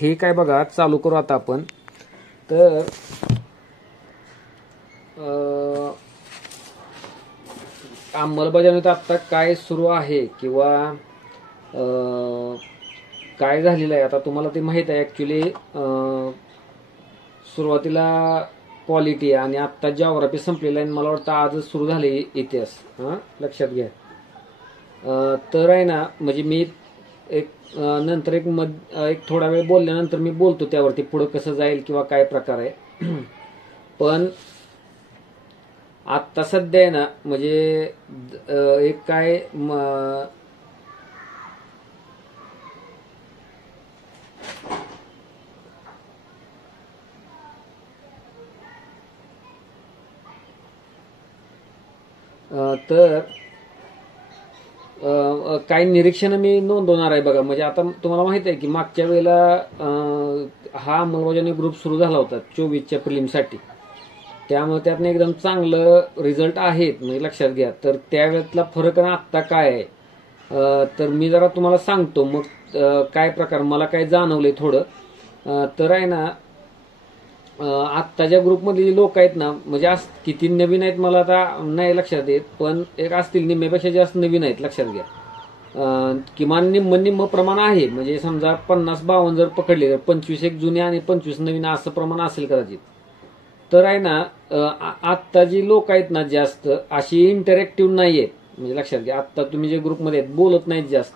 ठीक आहे बघा, चालू करू आता आपण. तर अंमलबजावणीत आता काय सुरू आहे किंवा काय झालेलं आहे आता तुम्हाला ते माहीत आहे. ॲक्च्युली सुरुवातीला पॉलिटी आणि आत्ता जॉग्राफी संपलेला आहे. मला वाटतं आजच सुरू झाले इतिहास. लक्षात घ्या. तर आहे ना, म्हणजे मी एक नंतर एक थोडा वेळ बोलल्यानंतर मी बोलतो त्यावरती पुढं कसं जाईल किंवा काय प्रकार आहे. पण आत्ता सध्या आहे ना, म्हणजे एक काय तर काही निरीक्षण मी नोंदवणार आहे बघा. म्हणजे आता तुम्हाला माहित आहे की मागच्या वेळेला हा अंमलबजावणी ग्रुप सुरू झाला होता 24च्या प्रिलिमसाठी. त्यामुळे त्यातनं एकदम चांगलं रिझल्ट आहेत, म्हणजे लक्षात घ्या. तर त्यावेळेतला फरक आणि आत्ता काय आहे तर मी जरा तुम्हाला सांगतो. मग काय प्रकार मला काय जाणवलंय थोडं. तर आहे ना, आत्ताच्या ग्रुपमध्ये जे लोक आहेत ना, म्हणजे किती नवीन आहेत मला आता नाही लक्षात येत, पण एक असतील निम्म्यापेक्षा जास्त नवीन आहेत, लक्षात घ्या. किमान निम्म प्रमाण आहे. म्हणजे समजा 50-52 जर पकडले तर 25 एक जुने आणि 25 नवीन असं प्रमाण असेल कदाचित. तर आहे ना, आत्ता जी लोक आहेत ना जास्त अशी इंटरॅक्टिव्ह नाही आहेत. म्हणजे लक्षात घ्या, आत्ता तुम्ही जे ग्रुपमध्ये आहेत बोलत नाहीत जास्त,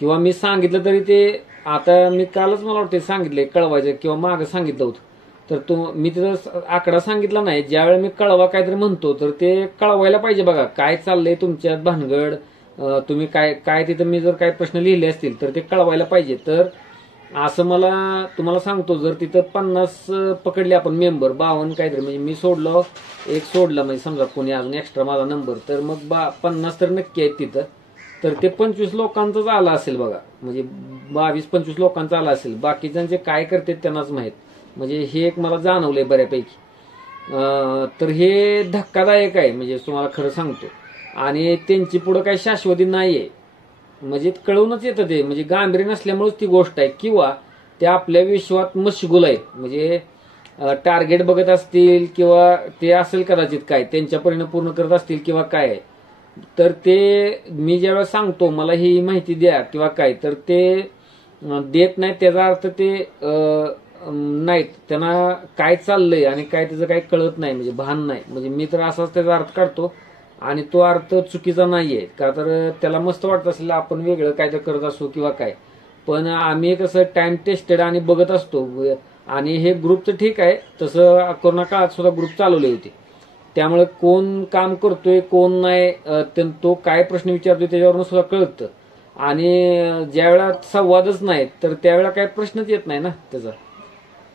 किंवा मी सांगितलं तरी ते आता मी कालच मला वाटतं सांगितलंय कळवायचं किंवा मागं सांगितलं होतं. तर मी तिथं आकडा सांगितला नाही. ज्यावेळेला मी कळवा काहीतरी म्हणतो तर ते कळवायला पाहिजे बघा. काय चाललंय तुमच्यात भानगड, तुम्ही काय तिथं मी जर काय प्रश्न लिहिले असतील तर ते कळवायला पाहिजे. तर असं मला तुम्हाला सांगतो, जर तिथं 50 पकडले आपण मेंबर, 52 काहीतरी, म्हणजे मी सोडलो एक सोडला, म्हणजे समजा कोणी अजून एक्स्ट्रा माझा नंबर, तर मग 50 तर नक्की आहेत तिथं. तर ते 25 लोकांचंच आलं असेल बघा. म्हणजे 22-25 लोकांचं आलं असेल. बाकीच्यांचे काय करते त्यांनाच माहीत. म्हणजे हे एक मला जाणवलंय बऱ्यापैकी. तर हे धक्कादायक आहे, म्हणजे तुम्हाला खरं सांगतो. आणि त्यांची पुढं काही शाश्वती नाहीये. म्हणजे कळूनच येतं ते, म्हणजे गांभीर्य नसल्यामुळेच ती गोष्ट आहे, किंवा ते आपल्या विश्वात मशगुल आहेत. म्हणजे टार्गेट बघत असतील किंवा ते असेल कदाचित काय त्यांच्या परिणाम पूर्ण करत असतील किंवा काय आहे. तर ते मी ज्यावेळेस सांगतो मला ही माहिती द्या किंवा काय, तर ते देत नाहीत. त्याचा अर्थ ते नाहीत, त्यांना काय चाललंय आणि काय त्याचं काही कळत नाही, म्हणजे भान नाही. म्हणजे मी तर असाच त्याचा अर्थ काढतो आणि तो अर्थ चुकीचा नाहीये. का तर त्याला मस्त वाटत असेल आपण वेगळं काय तर करत असू किंवा काय. पण आम्ही कसं टाइम टेस्टेड आणि बघत असतो. आणि हे ग्रुपचं ठीक आहे, तसं कोरोना काळात सुद्धा ग्रुप चालवले होते. त्यामुळे कोण काम करतोय कोण नाही, तो काय प्रश्न विचारतोय त्याच्यावरून सुद्धा कळतं. आणि ज्यावेळेला संवादच नाही तर त्यावेळेला काय प्रश्नच येत नाही ना त्याचा.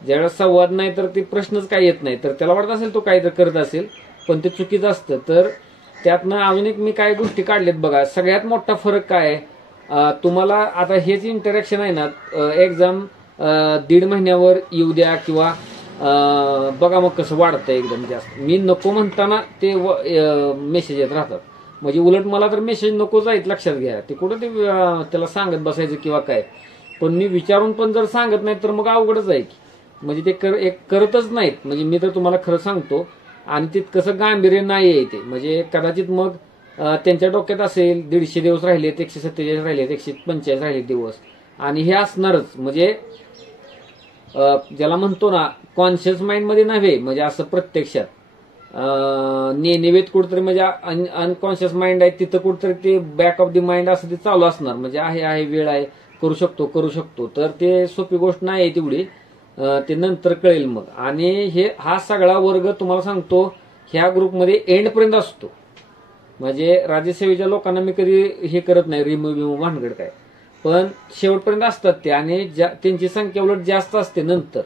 ज्यावेळेला संवाद नाही तर ते प्रश्नच काय येत नाही. तर त्याला वाटत असेल तो काय तर करत असेल, पण ते चुकीचं असतं. तर त्यातनं अजून एक मी काय गोष्टी काढल्यात बघा. सगळ्यात मोठा फरक काय आहे, तुम्हाला आता हेच इंटरॅक्शन आहे ना, एक्झाम 1.5 महिन्यावर येऊ द्या किंवा बघा मग कसं वाढतंय एकदम जास्त. मी नको म्हणताना ते मेसेज येत राहतात. म्हणजे उलट मला तर मेसेज नकोच आहेत, लक्षात घ्या. ते कुठं ते त्याला सांगत बसायचं किंवा काय. पण मी विचारून पण जर सांगत नाही तर मग अवघडच आहे की. म्हणजे ते करतच नाहीत. म्हणजे मी तर तुम्हाला खरं सांगतो. आणि तितकंसं गांभीर्य नाही आहे ते. म्हणजे कदाचित मग त्यांच्या डोक्यात असेल 150 दिवस राहिलेत, 147 राहिलेत, 145 राहिले दिवस, आणि हे असणारच. म्हणजे ज्याला म्हणतो ना कॉन्शियस माइंड मध्ये नव्हे, म्हणजे असं प्रत्यक्षात नेवेत कुठतरी, म्हणजे अनकॉन्शियस माइंड आहे तिथं कुठतरी ते बॅक ऑफ द माइंड असं ते चालू असणार. म्हणजे आहे वेळ आहे, करू शकतो. तर ते सोपी गोष्ट नाही आहे तेवढी. ते नंतर कळेल मग. आणि हा सगळा वर्ग तुम्हाला सांगतो ह्या ग्रुपमध्ये एंड पर्यंत असतो. म्हणजे राज्यसेवेच्या लोकांना मी कधी हे करत नाही, रिमूव्ह भानगड काय, पण शेवटपर्यंत असतात ते. आणि त्यांची संख्या उलट जास्त असते नंतर.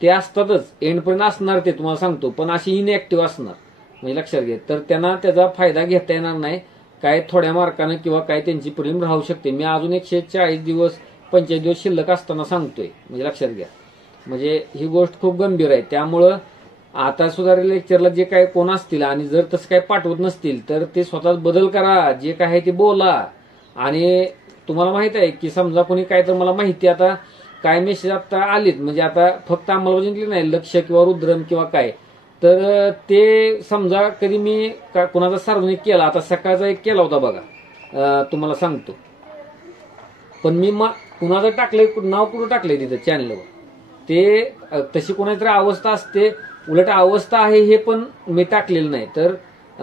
ते असतातच, एंडपर्यंत असणार ते तुम्हाला सांगतो. पण अशी इनएक्टिव्ह असणार, म्हणजे लक्षात घ्या. तर त्यांना त्याचा फायदा घेता येणार नाही. काय थोड्या मार्कानं किंवा काय त्यांची परिणाम राहू शकते. मी अजून 140 दिवस 45 दिवस शिल्लक असताना सांगतोय, म्हणजे लक्षात घ्या. म्हणजे ही गोष्ट खूप गंभीर आहे. त्यामुळं आता सुद्धा लेक्चरला जे काय कोण असतील आणि जर तसं काय पाठवत नसतील तर ते स्वतःच बदल करा, जे काय आहे ते बोला. आणि तुम्हाला माहित आहे की समजा कोणी काय तर मला माहिती आता काय मेसेज आता आलेत, म्हणजे आता फक्त अंमलबजावणी नाही, लक्ष्य किंवा रुद्रम किंवा काय, तर ते समजा कधी मी कुणाचा सार्वजनिक केला, आता सकाळचा एक केला होता बघा, तुम्हाला सांगतो, पण मी कुणाचं टाकलंय, नाव कुठं टाकलंय तिथं चॅनलवर, ते तशी कोणाची तरी अवस्था असते, उलट अवस्था आहे हे पण मी टाकलेलं नाही. तर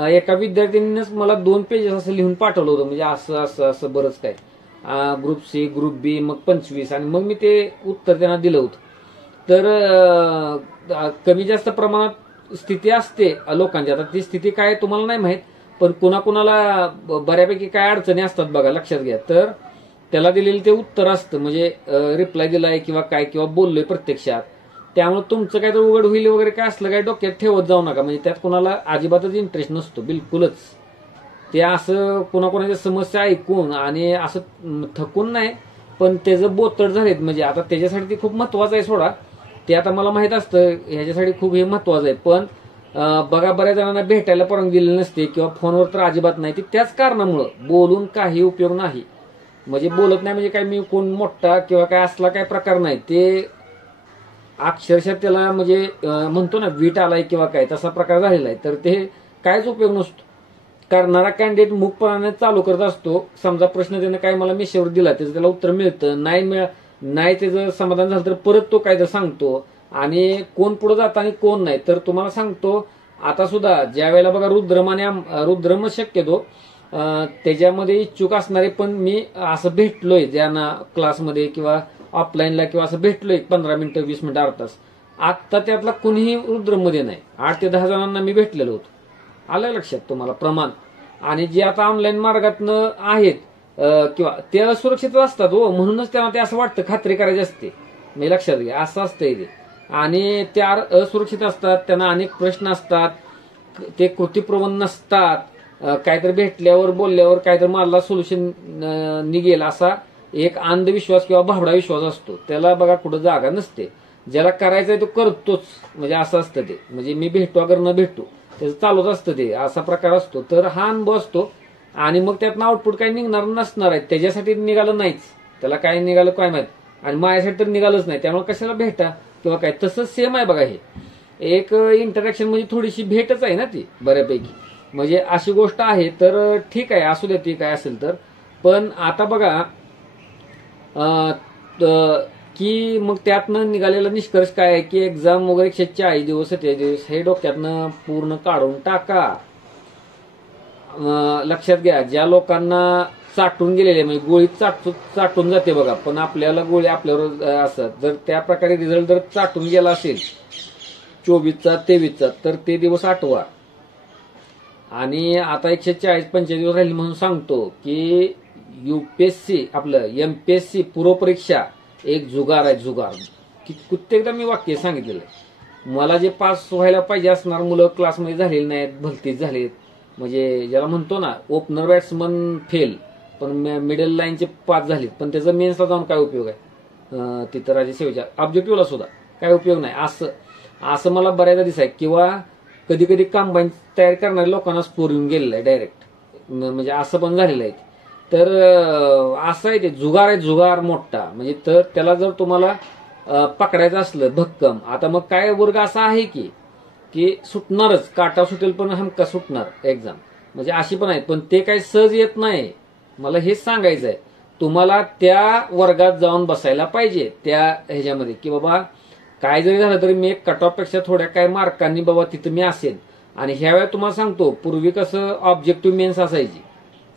एका विद्यार्थ्यांनीच मला 2 पेजेस असं लिहून पाठवलं होतं, म्हणजे असं असं असं बरंच काय, ग्रुप सी, ग्रुप बी, मग 25, आणि मग मी ते उत्तर त्यांना दिलं होतं. तर कमी जास्त प्रमाणात स्थिती असते लोकांची. आता ती स्थिती काय तुम्हाला नाही माहीत, पण कुणाकुणाला बऱ्यापैकी काय अडचणी असतात बघा, लक्षात घ्या. तर त्याला दिलेलं ते उत्तर असतं, म्हणजे रिप्लाय दिलाय किंवा काय, किंवा बोललोय प्रत्यक्षात. त्यामुळे तुमचं काय तर उघड होईल वगैरे काय असलं काय डोक्यात ठेवत जाऊ नका, म्हणजे त्यात कोणाला अजिबातच इंटरेस्ट नसतो, बिलकुलच. ते असं कोणाकोणाच्या समस्या ऐकून आणि असं थकून नाही, पण त्याचं बोतड झालेत, म्हणजे आता त्याच्यासाठी ते खूप महत्वाचं आहे, सोडा ते आता मला माहित असतं ह्याच्यासाठी खूप हे महत्वाचं आहे. पण बघा, बऱ्याच जणांना भेटायला परवानगी दिलेली नसते किंवा फोनवर तर अजिबात नाही. ते त्याच कारणामुळं बोलून काही उपयोग नाही, म्हणजे बोलत नाही म्हणजे काय मी कोण मोठा किंवा काय असला काय प्रकार नाही. ते अक्षरशः त्याला म्हणजे म्हणतो ना वीट आलाय किंवा काय तसा प्रकार झालेला आहे. तर ते कायच उपयोग नसतो. करणारा कॅन्डिडेट मूकपणाने चालू करत असतो. समजा प्रश्न त्याने काय मला मेसेजवर दिला, त्याचं त्याला उत्तर मिळतं, नाही त्याचं समाधान झालं तर परत तो काय तर सांगतो, आणि कोण पुढे जातं आणि कोण नाही. तर तुम्हाला सांगतो, आता सुद्धा ज्या वेळेला बघा रुद्रमच शक्यतो त्याच्यामध्ये इच्छुक असणारे पण मी असं भेटलोय, ज्यांना क्लासमध्ये किंवा ऑफलाईनला किंवा असं भेटलोय 15 मिनिटं 20 मिनिटं अर्धा तास. आत्ता त्यातला कुणीही रुद्रममध्ये नाही. 8 ते 10 जणांना मी भेटलेलो होतो. आलं लक्षात तुम्हाला प्रमाण. आणि जे आता ऑनलाईन मार्गातनं आहेत किंवा ते असुरक्षित असतात हो, म्हणूनच त्यांना ते असं वाटतं खात्री करायची असते. मी लक्षात घ्या, असं असतंय ते. आणि त्या असुरक्षित असतात, त्यांना अनेक प्रश्न असतात, ते कृतीप्रवण नसतात, काहीतरी भेटल्यावर बोलल्यावर काहीतरी मला सोल्युशन निघेल असा एक अंधविश्वास किंवा भाबडा विश्वास असतो. त्याला बघा कुठं जागा नसते. ज्याला करायचंय तो करतोच, म्हणजे असं असतं ते. म्हणजे मी भेटू अगर न भेटू त्याचं चालूच असतं ते, असा प्रकार असतो. तर हा अनुभव असतो, आणि मग त्यातनं आउटपुट काही निघणार नसणार आहे. त्याच्यासाठी निघालं नाहीच, त्याला काय निघालं काय माहित, आणि माझ्यासाठी तर निघालंच नाही. त्यामुळे कशाला भेटा किंवा काय. तसंच सेम आहे बघा, हे एक इंटरॅक्शन म्हणजे थोडीशी भेटच आहे ना ती बऱ्यापैकी. म्हणजे अशी गोष्ट आहे. तर ठीक आहे, असू द्या ती काय असेल तर. पण आता बघा की मग त्यातनं निघालेला निष्कर्ष काय आहे की एक्झाम वगैरे 140 दिवस 70 दिवस हे डोक्यातनं पूर्ण काढून टाका. लक्षात घ्या, ज्या लोकांना चाटून गेलेले म्हणजे गोळी चाटून जाते बघा, पण आपल्याला गोळी आपल्यावर असं जर त्या प्रकारे रिझल्ट जर चाटून गेला असेल 24चा 23चा, तर ते दिवस आठवा. आणि आता 140-45 दिवस राहिले म्हणून सांगतो की UPSC आपलं MPSC पूर्वपरीक्षा एक जुगार आहे, जुगार. कित्येकदा मी वाक्य सांगितलेलं आहे. मला जे पास व्हायला पाहिजे असणार मुलं क्लासमध्ये झालेली नाहीत, भलतीच झालेत. म्हणजे ज्याला म्हणतो ना ओपनर बॅट्समन फेल, पण मिडल लाईनचे पास झालेत, पण त्याचा मेन्सला जाऊन काय उपयोग आहे, तिथं राज्यसेवेच्या ऑब्जेक्टिव्हला सुद्धा काय उपयोग नाही. असं मला बऱ्याचदा दिसाय. किंवा कधी कधी कंबाईन तयार करणाऱ्या लोकांना स्कोर येऊन गेलेला आहे डायरेक्ट, म्हणजे असं पण झालेलं आहे. तर असं आहे ते, जुगार आहे, जुगार मोठा. म्हणजे तर त्याला जर तुम्हाला पकडायचं असलं भक्कम, आता मग काय वर्ग असा आहे की सुटणारच, काटा सुटेल पण हमका सुटणार एक्झाम, म्हणजे अशी पण आहेत. पण ते काही सहज येत नाही. मला हेच सांगायचं आहे, तुम्हाला त्या वर्गात जाऊन बसायला पाहिजे, त्या ह्याच्यामध्ये की बाबा काय जरी झालं तरी मी एक कट ऑफ पेक्षा थोड्या काय मार्कांनी बाबा तिथं मी असेल. आणि ह्या वेळेला तुम्हाला सांगतो, पूर्वी कसं ऑब्जेक्टिव्ह मेन्स असायची,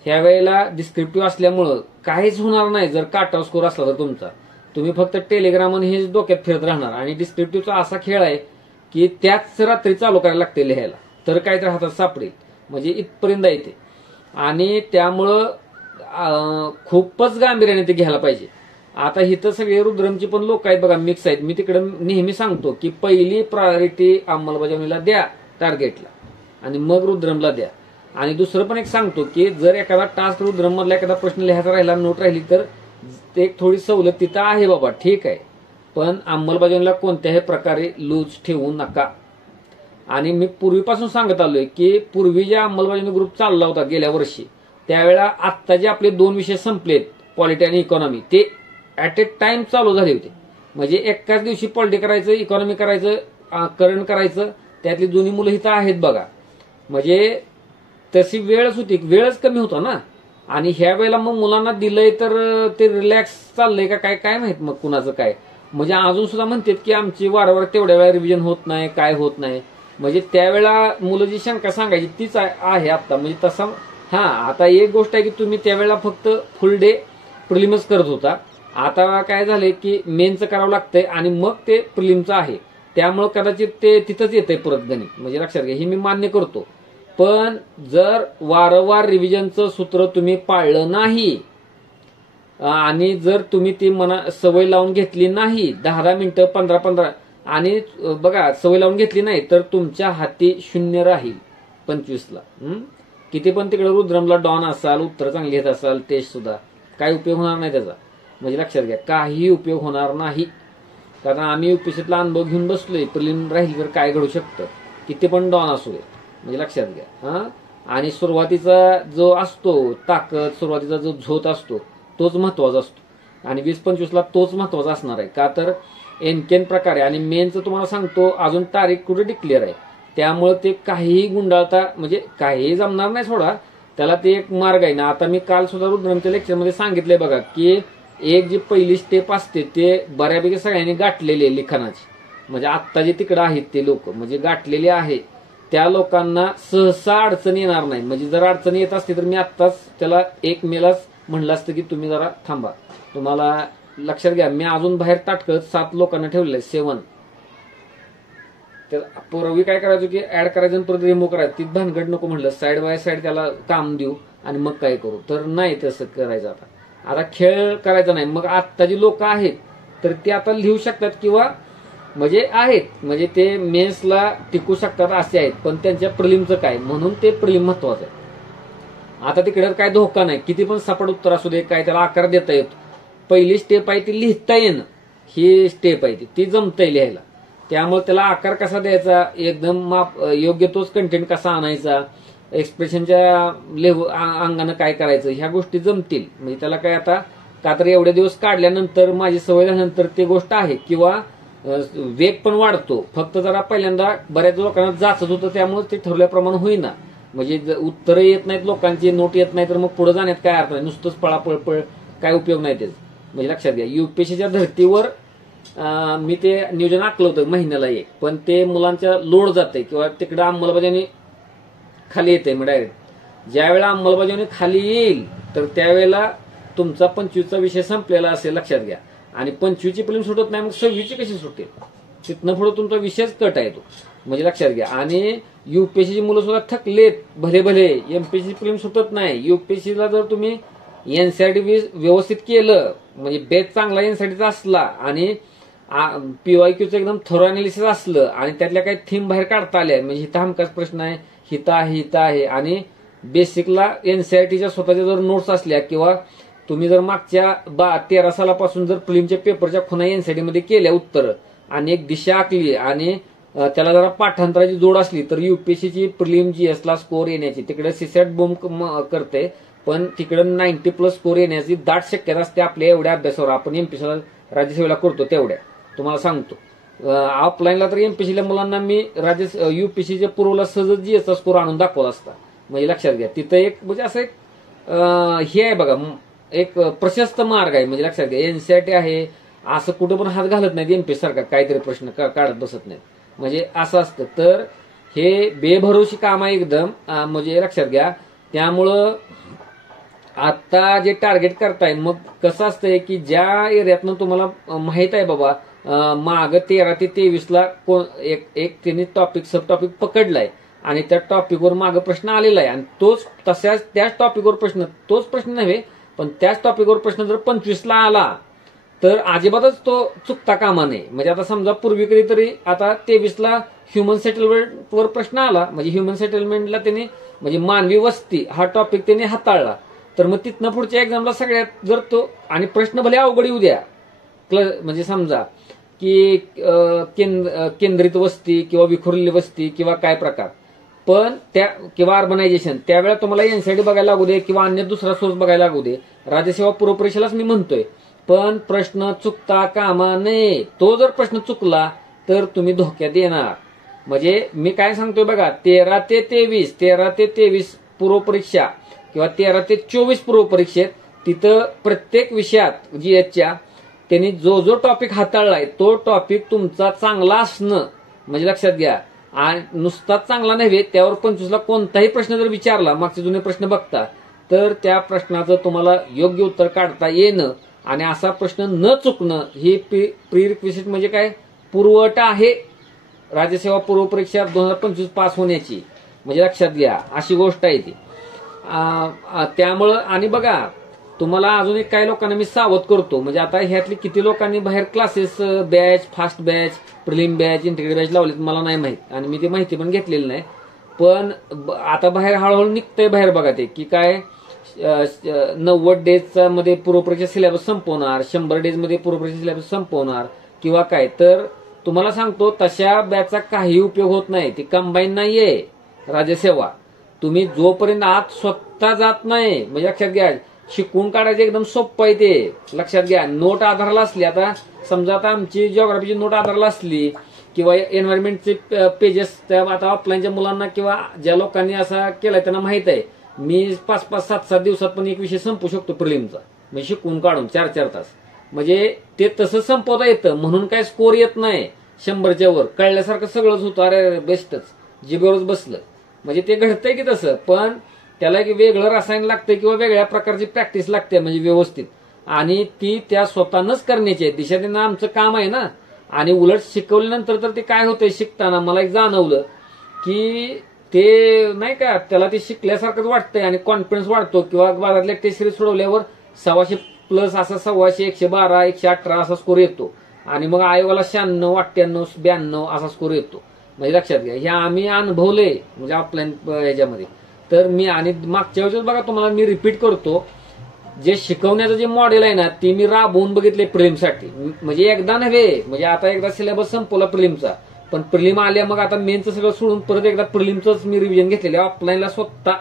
ह्या वेळेला डिस्क्रिप्टिव्ह असल्यामुळं काहीच होणार नाही. जर काट ऑफ स्कोर असला तर तुमचा, तुम्ही फक्त टेलिग्राम आणि हेच डोक्यात फिरत राहणार. आणि डिस्क्रिप्टिव्हचा असा खेळ आहे की त्याच रात्री चालू करायला लागते लिहायला, तर काय तर हातात सापडेल, म्हणजे इथपर्यंत येते. आणि त्यामुळं खूपच गांभीर्याने ते घ्यायला पाहिजे. आता इथं सगळे रुद्रमची पण लोक आहेत बघा, मिक्स आहेत. मी तिकडे नेहमी सांगतो की पहिली प्रायोरिटी अंमलबजावणीला द्या, टार्गेटला, आणि मग रुद्रमला द्या. आणि दुसरं पण एक सांगतो की जर एखादा टास्क रुद्रम मधला एखादा प्रश्न लिहायचा राहिला, नोट राहिली, तर ते एक थोडी सवलत तिथं आहे बाबा, ठीक आहे. पण अंमलबजावणीला कोणत्याही प्रकारे लूज ठेवू नका. आणि मी पूर्वीपासून सांगत आलोय की पूर्वी ज्या अंमलबजावणी ग्रुप चालला होता गेल्या वर्षी, त्यावेळेला आत्ता जे आपले 2 विषय संपलेत, पॉलिटी आणि इकॉनॉमी, ते ऍट ए टाइम चालू झाले होते. म्हणजे एकाच दिवशी पॉलिटी करायचं, इकॉनॉमी करायचं, करंट करायचं, त्यातली दोन्ही मुलं इथं आहेत बघा. म्हणजे तशी वेळच होती, वेळच कमी होता ना. आणि ह्या वेळेला मग मुलांना दिलंय तर ते रिलॅक्स चाललंय का काय काय माहित मग कुणाचं काय. म्हणजे अजून सुद्धा म्हणतात की आमची वारंवार तेवढ्या वेळा रिव्हिजन होत नाही, काय होत नाही. म्हणजे त्यावेळेला मुलं जी शंका सांगायची तीच आहे आता. म्हणजे तसा आता एक गोष्ट आहे की तुम्ही त्यावेळेला फक्त फुल डे प्रिलिम्स करत होता. आता काय झालंय की मेनचं करावं लागतंय आणि मग ते प्रिलिमचं आहे. त्यामुळे कदाचित ते तिथंच येतंय परत गणित. म्हणजे लक्षात घ्या, हे मी मान्य करतो. पण जर वारंवार रिव्हिजनचं सूत्र तुम्ही पाळलं नाही आणि जर तुम्ही ती सवय लावून घेतली नाही, 10-10 मिनिटं 15-15, आणि बघा सवय लावून घेतली नाही तर तुमच्या हाती 0 राहील 25ला. किती पण तिकडे रुद्रमला डॉन असाल, उत्तर चांगली घेत असाल, टेस्ट सुद्धा काही उपयोग होणार नाही त्याचा. म्हणजे लक्षात घ्या, काही उपयोग होणार नाही. कारण आम्ही युपीएससीतला अनुभव घेऊन बसलोय. प्रिलिम राहील तर काय घडू शकतं, किती पण डॉन असू दे. म्हणजे लक्षात घ्या. आणि सुरुवातीचा जो असतो ताकद, सुरुवातीचा जो झोत असतो तोच महत्वाचा असतो. आणि 20-25ला तोच महत्वाचा असणार आहे. का तर एनकेन प्रकारे आणि मेनचं तुम्हाला सांगतो अजून तारीख कुठे डिक्लेअर आहे. त्यामुळे ते काहीही गुंडाळता, म्हणजे काहीही जमणार नाही सोडा. त्याला ते एक मार्ग आहे ना. आता मी काल सुद्धा रुद्रमच्या लेक्चरमध्ये सांगितलंय बघा की एक जी पहिली स्टेप असते ते बऱ्यापैकी सगळ्यांनी गाठलेली आहे लिखाणाची. म्हणजे आत्ता जे तिकडे आहेत ते लोक म्हणजे गाठलेले आहे. त्या लोकांना सहसा अडचण येणार नाही. म्हणजे जर अडचण येत असते तर मी आत्ताच त्याला 1 मेलाच म्हणलं असतं की तुम्ही जरा थांबा. तुम्हाला लक्षात घ्या, मी अजून बाहेर ताटकळत 7 लोकांना ठेवलेलं आहे, 7. तर पूर्वी काय करायचं की ऍड करायचं आणि परत रिमूव्ह करायचं. ती भानगड नको म्हणलं, साईड बाय साईड त्याला काम देऊ आणि मग काय करू. तर नाही तसं करायचं. आता खेळ करायचा नाही. मग आत्ता जी लोक आहेत तर ते आता लिहू शकतात किंवा म्हणजे आहेत, म्हणजे ते मेन्सला टिकू शकतात असे आहेत. पण त्यांच्या प्रिलिमचं काय, म्हणून ते प्रिलिम महत्वाचं आहे. आता तिकडे काय धोका नाही, किती पण सपाट उत्तर असू दे, काय त्याला आकार देता येतो. पहिली स्टेप आहे ती लिहिता येणं, ही स्टेप आहे ती जमतंय लिहायला. त्यामुळे त्याला आकार कसा द्यायचा, एकदम योग्य तोच कंटेंट कसा आणायचा, एक्सप्रेशनच्या अंगानं काय करायचं, ह्या गोष्टी जमतील. म्हणजे त्याला काय आता का तर एवढे दिवस काढल्यानंतर माझी सवय झाल्यानंतर ती गोष्ट आहे. किंवा वेग पण वाढतो. फक्त जरा पहिल्यांदा बऱ्याच लोकांना जाचत होतं, त्यामुळे ते ठरल्याप्रमाणे होईना. म्हणजे उत्तरं येत नाहीत लोकांची, नोट येत नाही, तर मग पुढे जाण्यात काय अर्थ नाही. नुसतंच पळापळ काय उपयोग नाही त्याचा. म्हणजे लक्षात घ्या, युपीएससीच्या धर्तीवर मी ते नियोजन आखलं होतं महिन्याला एक, पण ते मुलांच्या लोड जाते किंवा तिकडे अंमलबजावणी खाली येते. मग डायरेक्ट ज्या वेळेला अंमलबजावणी खाली येईल तर त्यावेळेला तुमचा 25चा विषय संपलेला असेल, लक्षात घ्या. आणि 25ची प्रिलिम सुटत नाही, मग 26ची कशी सुटेल. तिथनं पुढे तुमचा विषयच कट आहे तो. म्हणजे लक्षात घ्या. आणि युपीएससीची मुलं सुद्धा थकलेत भले. एमपीएससी प्रिलिम सुटत नाही. युपीएससीला जर तुम्ही एनसीआरटी व्यवस्थित केलं, म्हणजे बेस चांगला एनसीआरटीचा असला आणि पीवायक्यूचं एकदम थरो अनालिसिस असलं आणि त्यातल्या काही थीम बाहेर काढता आल्या, म्हणजे हिता हमखास प्रश्न आहे, हिता आहे, आणि बेसिकला एनसीआरटीच्या स्वतःच्या जर नोट्स असल्या किंवा तुम्ही जर मागच्या 13 सालापासून जर प्रिलिमच्या पेपरच्या खुणा एनसीआरटी मध्ये केल्या उत्तर आणि एक दिशा आखली आणि त्याला जरा पाठांतराची जोड असली तर युपीएससीची प्रिलिम जीएसला स्कोर येण्याची, तिकडे सीसॅट बूम करते पण तिकडे 90+ स्कोर येण्याची दाट शक्यता असते आपल्या एवढ्या अभ्यासावर. आपण एमपीएससीला राज्यसेवेला करतो तेवढ्या तुम्हाला सांगतो. ऑफलाईनला तर एमपीएससीच्या मुलांना मी युपीएससीच्या पूर्वला सहज जीएसचा स्कोर आणून दाखवला असता. म्हणजे लक्षात घ्या, तिथं एक म्हणजे असं एक हे आहे बघा, एक प्रशस्त मार्ग आहे. म्हणजे लक्षात घ्या, एनसीआरटी आहे असं कुठं पण हात घालत नाहीत एमपीएससी सारखा, काहीतरी प्रश्न काढत बसत नाहीत. म्हणजे असं असतं. तर हे बेभरोशी काम आहे एकदम. म्हणजे लक्षात घ्या. त्यामुळं आता जे टार्गेट करताय, मग कसं असतंय की ज्या एरियातनं तुम्हाला माहित आहे बाबा माग 13 ते 23ला एक त्यांनी टॉपिक सब टॉपिक पकडलाय आणि त्या टॉपिकवर माग प्रश्न आलेला आहे आणि त्याच टॉपिकवर प्रश्न, तोच प्रश्न नव्हे पण त्याच टॉपिकवर प्रश्न जर 25ला आला तर अजिबातच तो चुकता कामा नये. म्हणजे आता समजा पूर्वी कधीतरी आता 23ला ह्युमन सेटलमेंटवर प्रश्न आला, म्हणजे ह्युमन सेटलमेंटला त्यांनी म्हणजे मानवी वस्ती हा टॉपिक त्यांनी हाताळला, तर मग तिथनं पुढच्या एक्झामला सगळ्यात जर तो आणि प्रश्न भले अवघड येऊ द्या, म्हणजे समजा की केंद्रित वस्ती किंवा विखुरलेली वस्ती किंवा काय प्रकार, पण त्या किंवा अर्बनायझेशन त्यावेळेला तुम्हाला एनसीआरटी बघायला लागू दे किंवा अन्य दुसरा सोर्स बघायला लागू दे, राज्यसेवा पूर्व परीक्षेलाच मी म्हणतोय पण प्रश्न चुकता कामा नये. तो जर प्रश्न चुकला तर तुम्ही धोक्यात येणार. म्हणजे मी काय सांगतोय बघा, 13 ते 23 पूर्वपरीक्षा किंवा 13 ते 24 पूर्वपरीक्षेत तिथं प्रत्येक विषयात जीएसच्या त्यांनी जो जो टॉपिक हाताळलाय तो टॉपिक तुमचा चांगला असणं म्हणजे लक्षात घ्या. आणि नुसताच चांगला नव्हे, त्यावर 25ला कोणताही प्रश्न जर विचारला, मागचे जुने प्रश्न बघता, तर त्या प्रश्नाचं तुम्हाला योग्य उत्तर काढता येणं आणि असा प्रश्न न चुकणं ही प्री रिक्विजिट म्हणजे काय, पूर्वअट आहे राज्यसेवा पूर्वपरीक्षा 2025 पास होण्याची. म्हणजे लक्षात घ्या, अशी गोष्ट आहे ती. त्यामुळं आणि बघा, तुम्हाला अजून एक काही लोकांना मी सावध करतो. म्हणजे आता ह्यातली किती लोकांनी बाहेर classes, batch, fast batch, prelim batch, integrated batch लावलेत मला नाही माहित आणि मी ती माहिती पण घेतलेली नाही. पण आता बाहेर हळूहळू निघतंय बाहेर बघा ते की काय 90 डेजचा मध्ये पूर्वपरीक्षा सिलेबस संपवणार, 100 डेज मध्ये पूर्वपरीक्षा सिलेबस संपवणार किंवा काय. तर तुम्हाला सांगतो तशा बॅचचा काही उपयोग होत नाही. ती कंबाईन नाहीये राज्यसेवा. तुम्ही जोपर्यंत आत स्वतः जात नाही, म्हणजे लक्षात घ्या, शिकून काढायचं एकदम सोपं आहे ते. लक्षात घ्या, नोट आधाराला असली, आता समजा आता आमची जिओग्राफीची नोट आधाराला असली किंवा एन्व्हायरमेंटचे पेजेस आता ऑफलाईनच्या मुलांना किंवा ज्या लोकांनी असा केलाय त्यांना माहित आहे, मी 5-5, 7-7 दिवसात पण एक विषय संपू शकतो प्रिलिमचा, म्हणजे शिकून काढून 4-4 तास. म्हणजे ते तसं संपवता येतं म्हणून काय स्कोर येत नाही 100च्या वर. कळल्यासारखं सगळंच होतं, अरे बेस्टच, जिबेवरच बसलं. म्हणजे ते घडतंय की तसं, पण त्याला एक वेगळं रसायन लागतं किंवा वेगळ्या प्रकारची प्रॅक्टिस लागते म्हणजे व्यवस्थित. आणि ती त्या स्वतःनच करण्याची आहे. दिशा देणं आमचं काम आहे ना. आणि उलट शिकवल्यानंतर तर ते काय होतंय, शिकताना मला एक जाणवलं की ते नाही का, त्याला ते शिकल्यासारखंच वाटतंय आणि कॉन्फिडन्स वाढतो. किंवा बारातल्या टेस्ट सिरीज सोडवल्यावर 100 प्लस असा 100, 112, 118 असा स्कोर येतो आणि मग आयोगाला 96, 98, 92 असा स्कोर येतो. म्हणजे लक्षात घ्या, हे आम्ही अनुभवले म्हणजे ऑफलाईन ह्याच्यामध्ये. तर मी आणि मागच्या वेळेस बघा तुम्हाला मी रिपीट करतो, जे शिकवण्याचं जे मॉडेल आहे ना ते मी राबवून बघितले प्रिलिमसाठी. म्हणजे एकदा नव्हे, म्हणजे आता एकदा सिलेबस संपवला प्रिलिमचा, पण प्रिलिम आल्या मग आता मेनचं सगळं सोडून परत एकदा प्रिलिमचंच मी रिव्हिजन घेतलेलं ऑफलाईनला स्वतः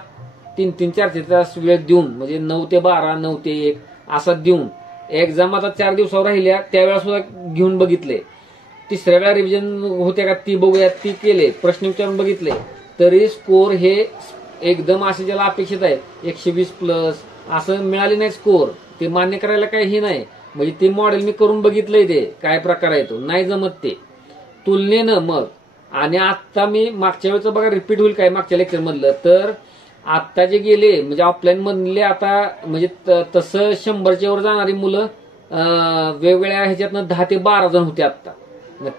3-3, 4-4 तास वेळ देऊन, म्हणजे 9 ते 12, 9 ते 1 असा देऊन. एक्झाम आता 4 दिवसावर राहिल्या त्यावेळेला सुद्धा घेऊन बघितले. तिसऱ्या वेळा रिव्हिजन होते का ती बघूया, ती केले, प्रश्न विचारून बघितले. तरी स्कोर हे एकदम असे ज्याला अपेक्षित आहे 120 प्लस असं मिळाले नाही स्कोर. ते मान्य करायला काही हे नाही. म्हणजे ते मॉडेल मी करून बघितलंय, ते काय प्रकार आहे तो नाही जमत ते तुलनेनं. मग आणि आता मी मागच्या वेळेचं बघा रिपीट होईल काय मागच्या लेक्चर मधलं, तर आता जे गेले म्हणजे ऑफलाईन मधले आता म्हणजे तसं 100च्या वर जाणारी मुलं वेगवेगळ्या ह्याच्यातनं 10 ते 12 जण होते आता.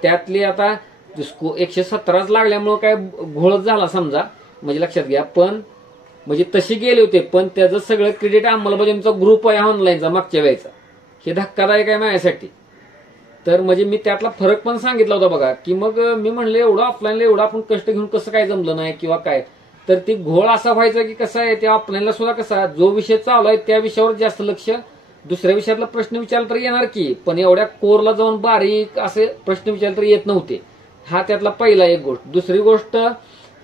त्यातले आता 117च लागल्यामुळं काय घोळच झाला समजा, म्हणजे लक्षात घ्या. पण म्हणजे तसे गेले होते, पण त्याचं सगळं क्रेडिट अंमलबजावणीचा ग्रुप आहे ऑनलाईनचा मागच्या वेळेचा. हे धक्कादायक आहे माझ्यासाठी. तर म्हणजे मी त्यातला फरक पण सांगितला होता बघा, की मग मी म्हणलं एवढं ऑफलाईनला एवढं आपण कष्ट घेऊन कसं काय जमलं नाही किंवा काय. तर ती घोळ असा व्हायचा की कसं आहे, त्या ऑफलाईनला सुद्धा कसा जो विषय चालू आहे त्या विषयावर जास्त लक्ष, दुसऱ्या विषयातला प्रश्न विचारला तर येणार की, पण एवढ्या कोरला जाऊन बारीक असे प्रश्न विचारले तर येत नव्हते. हा त्यातला पहिला एक गोष्ट. दुसरी गोष्ट,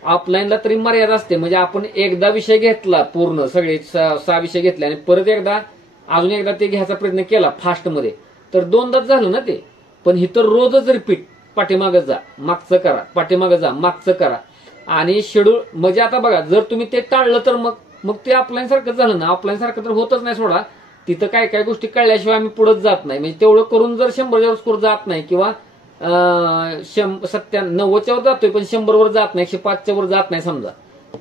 ऑफलाईनला तरी मर्यादा असते. म्हणजे आपण एकदा विषय घेतला पूर्ण सगळे 6 विषय घेतले आणि परत एकदा अजून एकदा ते घ्यायचा प्रयत्न केला फास्टमध्ये तर 2दाच झालं ना ते. पण इथं रोजच रिपीट, पाठीमागं जा, मागचं करा, पाठीमागं जा, मागचं करा. आणि शेड्यूल म्हणजे आता बघा, जर तुम्ही ते टाळलं तर मग ते ऑफलाईन सारखं झालं ना. ऑफलाईन सारखं तर होतच नाही सोडा. तिथं काय काय गोष्टी कळल्याशिवाय आम्ही पुढेच जात नाही. म्हणजे तेवढं करून जर 100च्या स्कोर जात नाही किंवा 90च्या वर जातोय पण 100 वर जात नाही, 105च्या वर जात नाही समजा,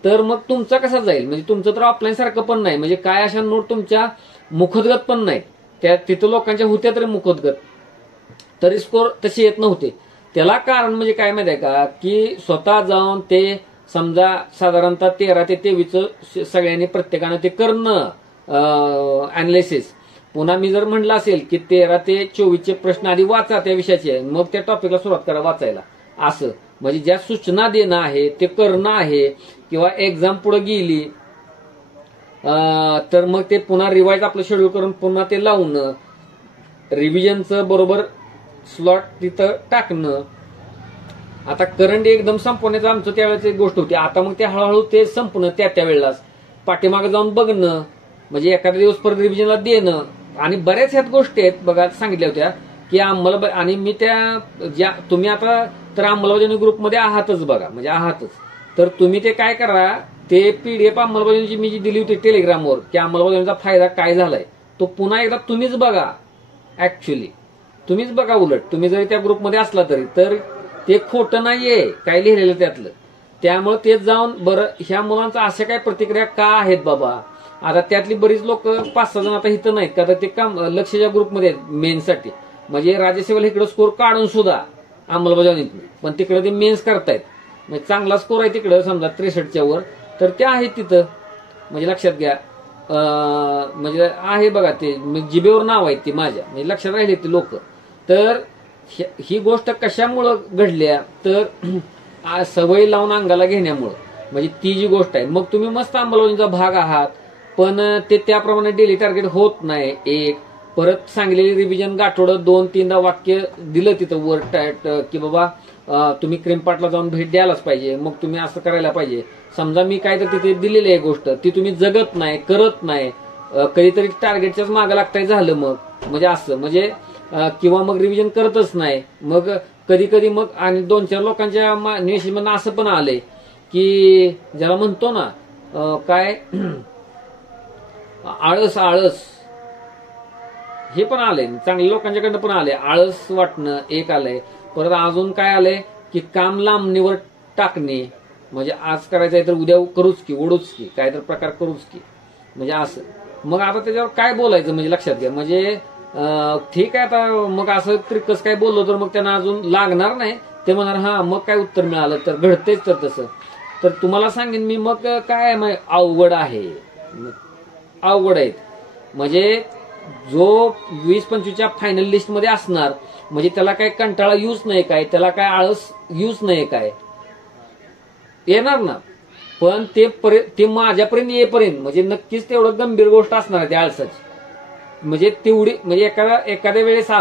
तर मग तुमचा कसा जाईल. म्हणजे तुमचं तर ऑफलाईन सारखं पण नाही. म्हणजे काय अशा नोट तुमच्या मुखोद्गत पण नाही. त्या तिथं लोकांच्या होत्या तरी मुखोद्गत, तरी स्कोर तसे येत नव्हते. त्याला कारण म्हणजे काय माहिती आहे का, की स्वतः जाऊन ते समजा साधारणतः 13 ते 23 सगळ्यांनी प्रत्येकानं ते करणं अनालिसिस. पुन्हा मी जर म्हणलं असेल की 13 ते 24चे प्रश्न आधी वाचा त्या विषयाचे, मग त्या टॉपिकला सुरुवात करा वाचायला. असं म्हणजे ज्या सूचना देणं आहे ते करणं आहे. किंवा एक्झाम पुढे गेली तर मग ते पुन्हा रिवाइज आपलं शेड्यूल करून पुन्हा ते लावणं, रिव्हिजनचं बरोबर स्लॉट तिथं टाकणं. आता करंट एकदम संपवण्याचं आमचं त्यावेळेस एक गोष्ट होती. आता मग ते हळूहळू ते संपणं त्या वेळेलाच पाठीमागे जाऊन बघणं, म्हणजे एखादा दिवस परत रिव्हिजनला देणं आणि बऱ्याच ह्यात गोष्टी आहेत बघा सांगितल्या होत्या की आणि मी त्या ज्या तुम्ही आता तर अंमलबजावणी ग्रुपमध्ये आहातच बघा, म्हणजे आहातच. तर तुम्ही ते काय करा, ते पीडीएफ अंमलबजावणीची मी जी दिली होती टेलिग्रामवर की अंमलबजावणीचा फायदा काय झालाय, तो पुन्हा एकदा तुम्हीच बघा. ऍक्च्युली तुम्हीच बघा, उलट तुम्ही जरी त्या ग्रुपमध्ये असला तरी तर ते खोटं नाहीये काय लिहिलेलं त्यातलं. त्यामुळे तेच जाऊन बरं ह्या मुलांचा अशा काय प्रतिक्रिया का आहेत बाबा. आता त्यातली बरीच लोक 5-6 जण आता इथं नाहीत का, तर ते काम लक्षच्या ग्रुपमध्ये आहेत मेन्ससाठी. म्हणजे राज्यसेवेला इकडे स्कोर काढून सुद्धा अंमलबजावणीत, पण तिकडे ते मेन्स करतायत. म्हणजे चांगला स्कोर आहे तिकडं समजा 63च्या वर, तर ते आहेत तिथं. म्हणजे लक्षात घ्या, म्हणजे आहे बघा ते जिबेवर नाव आहेत ती माझ्या, म्हणजे लक्षात राहिले ते लोक. तर ही गोष्ट कशामुळं घडल्या, तर सवय लावून अंगाला घेण्यामुळं. म्हणजे ती जी गोष्ट आहे, मग तुम्ही मस्त अंमलबजावणीचा भाग आहात, पण ते त्याप्रमाणे डेली टार्गेट होत नाही. एक परत सांगलेली रिव्हिजन गाठोडं 2-3दा वाक्य दिलं तिथं वर की बाबा तुम्ही क्रिमपाटला जाऊन भेट द्यायलाच पाहिजे, मग तुम्ही असं करायला पाहिजे. समजा मी काय तर तिथे दिलेली आहे गोष्ट, ती तुम्ही जगत नाही, करत नाही, कधीतरी टार्गेटच्याच मागं लागताय झालं मग, म्हणजे असं म्हणजे किंवा मग रिव्हिजन करतच नाही. मग कधी कधी मग आणि 2-4 लोकांच्या निवेशनमधून असं पण आलंय की ज्याला म्हणतो ना काय आळस हे पण आलंय, चांगल्या लोकांच्याकडनं पण आलंय. आळस वाटणं एक आलंय. परत अजून काय आलंय की काम लांबणीवर टाकणे, म्हणजे आज करायचंय तर उद्या करूच की, ओढूच की, काय तर प्रकार करूच की, म्हणजे असं. मग आता त्याच्यावर काय बोलायचं म्हणजे लक्षात घ्या. म्हणजे ठीक आहे, आता मग असं त्रिकस काय बोललो तर मग त्यांना अजून लागणार नाही. ते म्हणणार हा मग काय उत्तर मिळालं तर घडतेच तर तसं. तर तुम्हाला सांगेन मी मग काय अवघड आहे, अवघड आहेत. म्हणजे जो 20-25च्या फायनल लिस्ट मध्ये असणार, म्हणजे त्याला काय कंटाळा यूज नाही काय, त्याला काय आळस यूज नाही काय, येणार ना. पण ते माझ्यापर्यंत येईपर्यंत म्हणजे नक्कीच तेवढं गंभीर गोष्ट असणार आहे त्या आळसाची. म्हणजे तेवढी म्हणजे एखाद्या वेळेस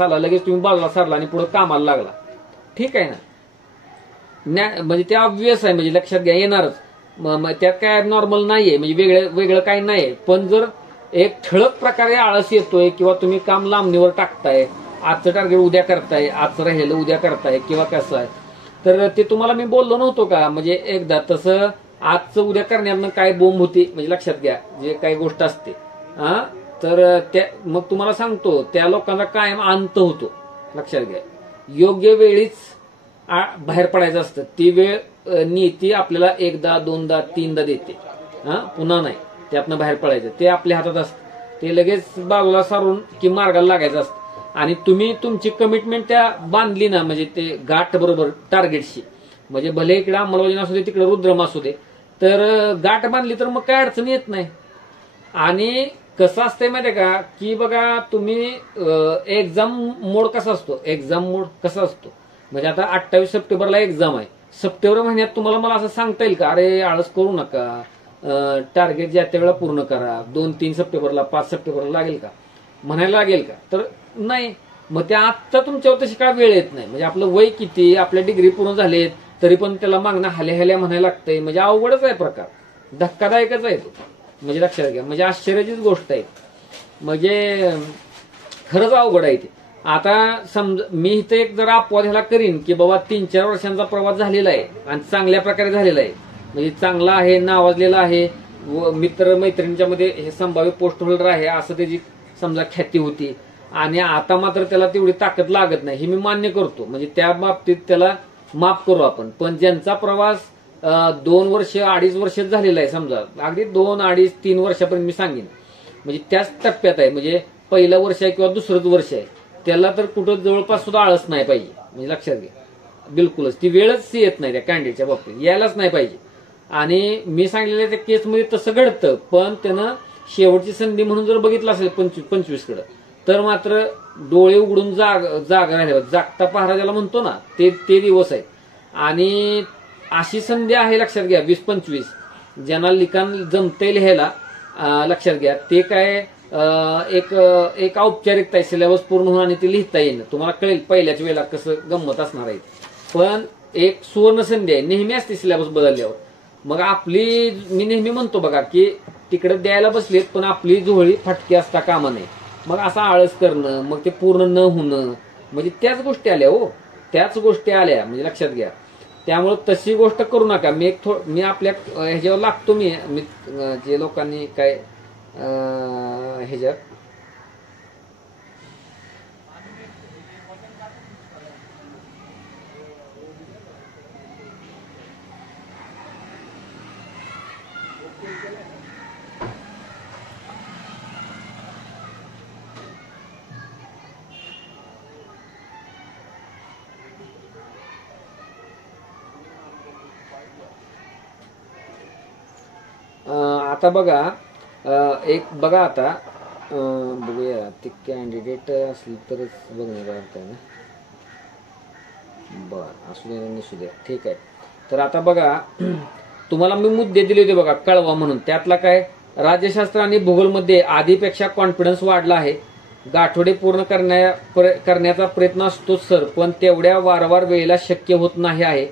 आला लगेच तुम्ही बाजूला सरला आणि पुढे कामाला लागला, ठीक आहे ना. म्हणजे ते ऑब्व्हियस आहे, म्हणजे लक्षात घ्या येणारच. त्यात काय नॉर्मल नाहीये, म्हणजे वेगळं काही नाहीये. पण जर एक ठळक प्रकारे आळस येतोय किंवा तुम्ही काम लांबणीवर टाकताय, आजचं टार्गेट उद्या करताय, आजचं राहिलेलं उद्या करताय किंवा कसं आहे, तर ते तुम्हाला मी बोललो नव्हतो का म्हणजे एकदा, तसं आजचं उद्या करण्यानं काय बोंब होती म्हणजे लक्षात घ्या. जे काही गोष्ट असते तर त्या मग तुम्हाला सांगतो त्या लोकांना कायम अंत होतो, लक्षात घ्या. योग्य वेळीच बाहेर पडायचं असतं. ती वेळ नीती आपल्याला 1दा 2दा 3दा देते, पुन्हा नाही. त्यातनं बाहेर पडायचं ते आपल्या हातात असतं. ते लगेच बाजूला सारून की मार्गाला लागायचं असतं. आणि तुम्ही तुमची कमिटमेंट त्या बांधली ना, म्हणजे ते गाठ बरोबर टार्गेटशी, म्हणजे भले इकडे अंमलबजावणी असू दे तिकडे रुद्रम असू दे, तर गाठ बांधली तर मग काय अडचण येत नाही. आणि कसं असतंय माहितीये का की बघा तुम्ही एक्झाम मोड कसा असतो, म्हणजे आता 28 सप्टेंबरला एक्झाम आहे. सप्टेंबर महिन्यात तुम्हाला मला असं सांगता येईल का अरे आळस करू नका, टार्गेट ज्या त्या वेळेला पूर्ण करा, 2-3 सप्टेंबरला 5 सप्टेंबरला लागेल का, म्हणायला लागेल का, तर नाही. मग त्या आत्ता तुमच्यावर तशी काय वेळ येत नाही. म्हणजे आपलं वय किती, आपल्या डिग्री पूर्ण झालेत तरी पण त्याला मागणं हाल्या म्हणायला लागतंय. म्हणजे अवघडच आहे प्रकार, धक्कादायकच आहे तो, म्हणजे लक्षात घ्या. म्हणजे आश्चर्याचीच गोष्ट आहे, म्हणजे खरंच अवघड आहे ते. आता समजा मी इथं एक जरा अपवाद ह्याला करीन की बाबा 3-4 वर्षांचा प्रवास झालेला आहे आणि चांगल्या प्रकारे झालेला आहे, म्हणजे चांगला आहे, नावाजलेला आहे, मित्र मैत्रिणींच्या मध्ये हे संभाव्य पोस्ट होल्डर आहे असं त्याची समजा ख्याती होती. आणि आता मात्र त्याला तेवढी ताकद लागत नाही, हे मी मान्य करतो. म्हणजे त्या बाबतीत त्याला माफ करू आपण. पण ज्यांचा प्रवास 2 वर्ष 2.5 वर्ष झालेला आहे, समजा अगदी 2, 2.5, 3 वर्षापर्यंत मी सांगेन, म्हणजे त्याच टप्प्यात आहे, म्हणजे पहिलं वर्ष आहे किंवा दुसरंच वर्ष आहे, त्याला तर कुठं जवळपास सुद्धा आळस नाही पाहिजे. म्हणजे लक्षात घ्या, बिलकुलच ती वेळच येत नाही त्या कॅन्डिडेटच्या बाबतीत, यायलाच नाही पाहिजे. आणि मी सांगितलेल्या त्या केसमध्ये तसं घडतं, पण त्यानं शेवटची संधी म्हणून जर बघितलं असेल 25 कडे, तर मात्र डोळे उघडून जागा राहिले, जागता पहारा ज्याला म्हणतो ना, ते दिवस आहेत. आणि अशी संधी आहे लक्षात घ्या 20-25 ज्यांना लिखाण जमते लिहायला, लक्षात घ्या ते काय एक औपचारिकता आहे, सिलेबस पूर्ण होऊन आणि ते लिहिता येईल, तुम्हाला कळेल पहिल्याच वेळेला कसं गंमत असणार आहे. पण एक सुवर्ण संधी आहे, नेहमी असते सिलेबस बदलल्यावर. मग मी नेहमी म्हणतो बघा की तिकडे द्यायला बसलेत पण आपली झोळी फटकी असता कामा नये. मग असा आळस करणं, मग ते पूर्ण न होणं, म्हणजे त्याच गोष्टी आल्या हो, त्याच गोष्टी आल्या, म्हणजे लक्षात घ्या. त्यामुळे तशी गोष्ट करू नका. मी आपल्या ह्याच्यावर लागतो. मी जे लोकांनी काय ह्याच्यात आता बघा, एक बघा आता बघूया ते कॅन्डिडेट असली तरच बघण्याचा अर्थ आहे ना. बरं, असू द्या नसू द्या, ठीक आहे. तर आता बघा, तुम्हाला मी मुद्दे दिले होते बघा, कळवा म्हणून. त्यातला काय, राज्यशास्त्र आणि भूगोलमध्ये आधीपेक्षा कॉन्फिडन्स वाढला आहे. गाठोडे पूर्ण करण्याचा प्रयत्न असतो सर, पण तेवढ्या वारंवार वेळेला शक्य होत नाही आहे.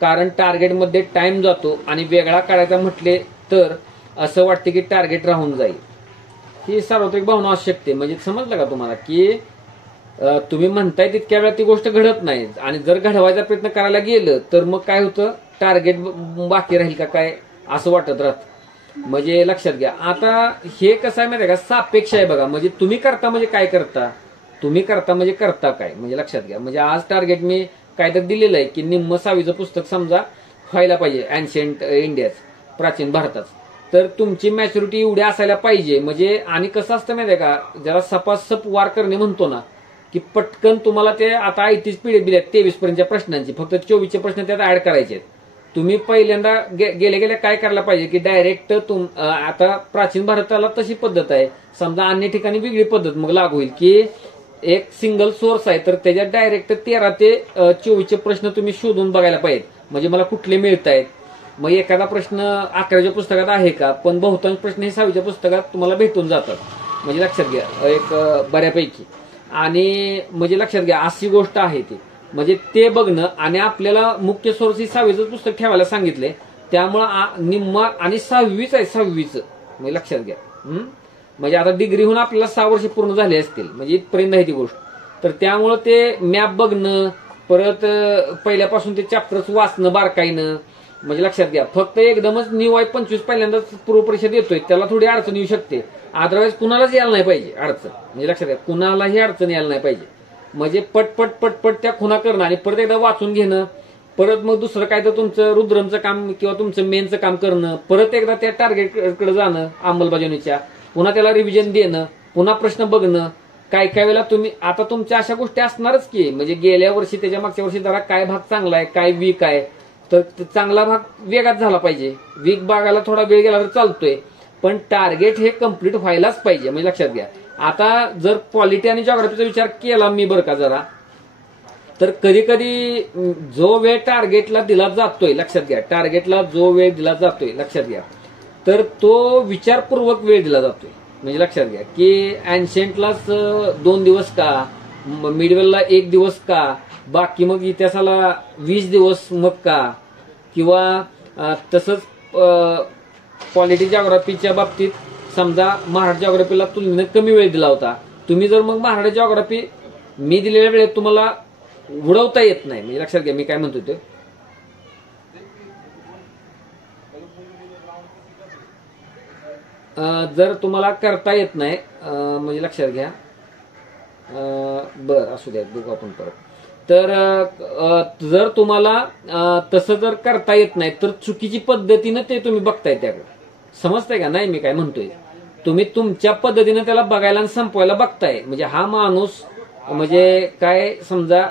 कारण टार्गेटमध्ये टाइम जातो आणि वेगळा काढायचा म्हटले तर असं वाटते की टार्गेट राहून जाईल. ही सार्वत्रिक भावना असू शकते. म्हणजे समजलं का तुम्हाला, की तुम्ही म्हणताय तितक्या वेळा ती गोष्ट घडत नाही, आणि जर घडवायचा प्रयत्न करायला गेलं तर मग काय होतं, टार्गेट बाकी राहील का काय असं वाटत राहतं. म्हणजे लक्षात घ्या. आता हे कसं आहे माहिती आहे का, सापेक्ष आहे बघा. म्हणजे तुम्ही करता म्हणजे काय करता, तुम्ही करता म्हणजे करता काय, म्हणजे लक्षात घ्या. म्हणजे आज टार्गेट मी काय तर दिलेलं आहे की निम्म 6वीचं पुस्तक समजा व्हायला पाहिजे, एन्शियंट इंडियाच, प्राचीन भारताच. तर तुमची मॅच्युरिटी एवढी असायला पाहिजे. म्हणजे आणि कसं असतं माहिती आहे का, जरा सपासप वार करणे म्हणतो ना, की पटकन तुम्हाला ते आता 38 पीडीएफ दिले 23 पर्यंतच्या प्रश्नांची, फक्त 24चे प्रश्न त्यात ऍड करायचे. तुम्ही पहिल्यांदा गेल्या काय करायला पाहिजे की डायरेक्ट आता प्राचीन भारताला तशी पद्धत आहे, समजा अन्य ठिकाणी वेगळी पद्धत मग लागू होईल, की एक सिंगल सोर्स आहे तर त्याच्यात डायरेक्ट 13 ते 24चे प्रश्न तुम्ही शोधून बघायला पाहिजेत. म्हणजे मला कुठले मिळत आहेत. मग एखादा प्रश्न 11च्या पुस्तकात आहे का, पण बहुतांश प्रश्न हे 6वीच्या पुस्तकात तुम्हाला भेटून जातात. म्हणजे लक्षात घ्या एक बऱ्यापैकी. आणि म्हणजे लक्षात घ्या अशी गोष्ट आहे ती. म्हणजे ते बघणं, आणि आपल्याला मुख्य सोर्स ही 6वीचं पुस्तक ठेवायला सांगितले. त्यामुळं निम्मा आणि 6वीच आहे, 6वीचं म्हणजे लक्षात घ्या. म्हणजे आता डिग्रीहून आपल्याला 6 वर्ष पूर्ण झाले असतील, म्हणजे इथपर्यंत आहे ती गोष्ट. तर त्यामुळं ते मॅप बघणं, परत पहिल्यापासून ते चॅप्टर्स वाचणं बारकाईनं, म्हणजे लक्षात घ्या. फक्त एकदमच न्यू आहे 25 पहिल्यांदाच पूर्वपरीक्षा देतोय त्याला थोडी अडचण येऊ शकते. अदरवाईज कुणालाच यायला नाही पाहिजे अडचण. म्हणजे लक्षात घ्या, कुणालाही अडचण यायला नाही पाहिजे. म्हणजे पटपट त्या खुणा करणं आणि परत एकदा वाचून घेणं, परत मग दुसरं काय तर तुमचं रुद्रमचं काम किंवा तुमचं मेनचं काम करणं, परत एकदा त्या टार्गेटकडे जाणं अंमलबजावणीच्या, पुन्हा त्याला रिव्हिजन देणं, पुन्हा प्रश्न बघणं. काय काय वेळेला तुम्ही आता तुमच्या अशा गोष्टी असणारच की, म्हणजे गेल्या वर्षी त्याच्या मागच्या वर्षी जरा काय भाग चांगला आहे, काय वीक आहे, तर चांगला भाग वेगात झाला पाहिजे. वीक भागाला थोडा वेळ गेला तर चालतोय, पण टार्गेट हे कम्प्लीट व्हायलाच पाहिजे. म्हणजे लक्षात घ्या. आता जर पॉलिटी आणि जॉग्राफीचा विचार केला मी बरं का जरा, तर कधी कधी जो वेळ टार्गेटला दिला जातोय, लक्षात घ्या, टार्गेटला जो वेळ दिला जातोय लक्षात घ्या, तर तो विचारपूर्वक वेळ दिला जातोय. म्हणजे लक्षात घ्या की एन्शियंटलाच 2 दिवस का, मिडवेलला 1 दिवस का, बाकी मग इतिहासाला 20 दिवस मग का, किंवा तसंच पॉलिटी जॉग्राफीच्या बाबतीत समजा मराठी जॉग्राफीला तुलनेने कमी वेळ दिला होता. तुम्ही जर मग मराठी जॉग्राफी मी दिलेल्या वेळेत तुम्हाला उडवता येत नाही. म्हणजे लक्षात घ्या मी काय म्हणतो ते, जर तुम्हाला करता येत नाही, म्हणजे लक्षात घ्या, बरं असू द्या बघू आपण परत. तर जर तुम्हाला तसं जर करता येत नाही तर चुकीची पद्धतीनं ते तुम्ही बघताय त्याकडे, समजताय का नाही मी काय म्हणतोय. तुम्ही तुमच्या पद्धतीनं त्याला बघायला आणि संपवायला बघताय. म्हणजे हा माणूस म्हणजे काय समजा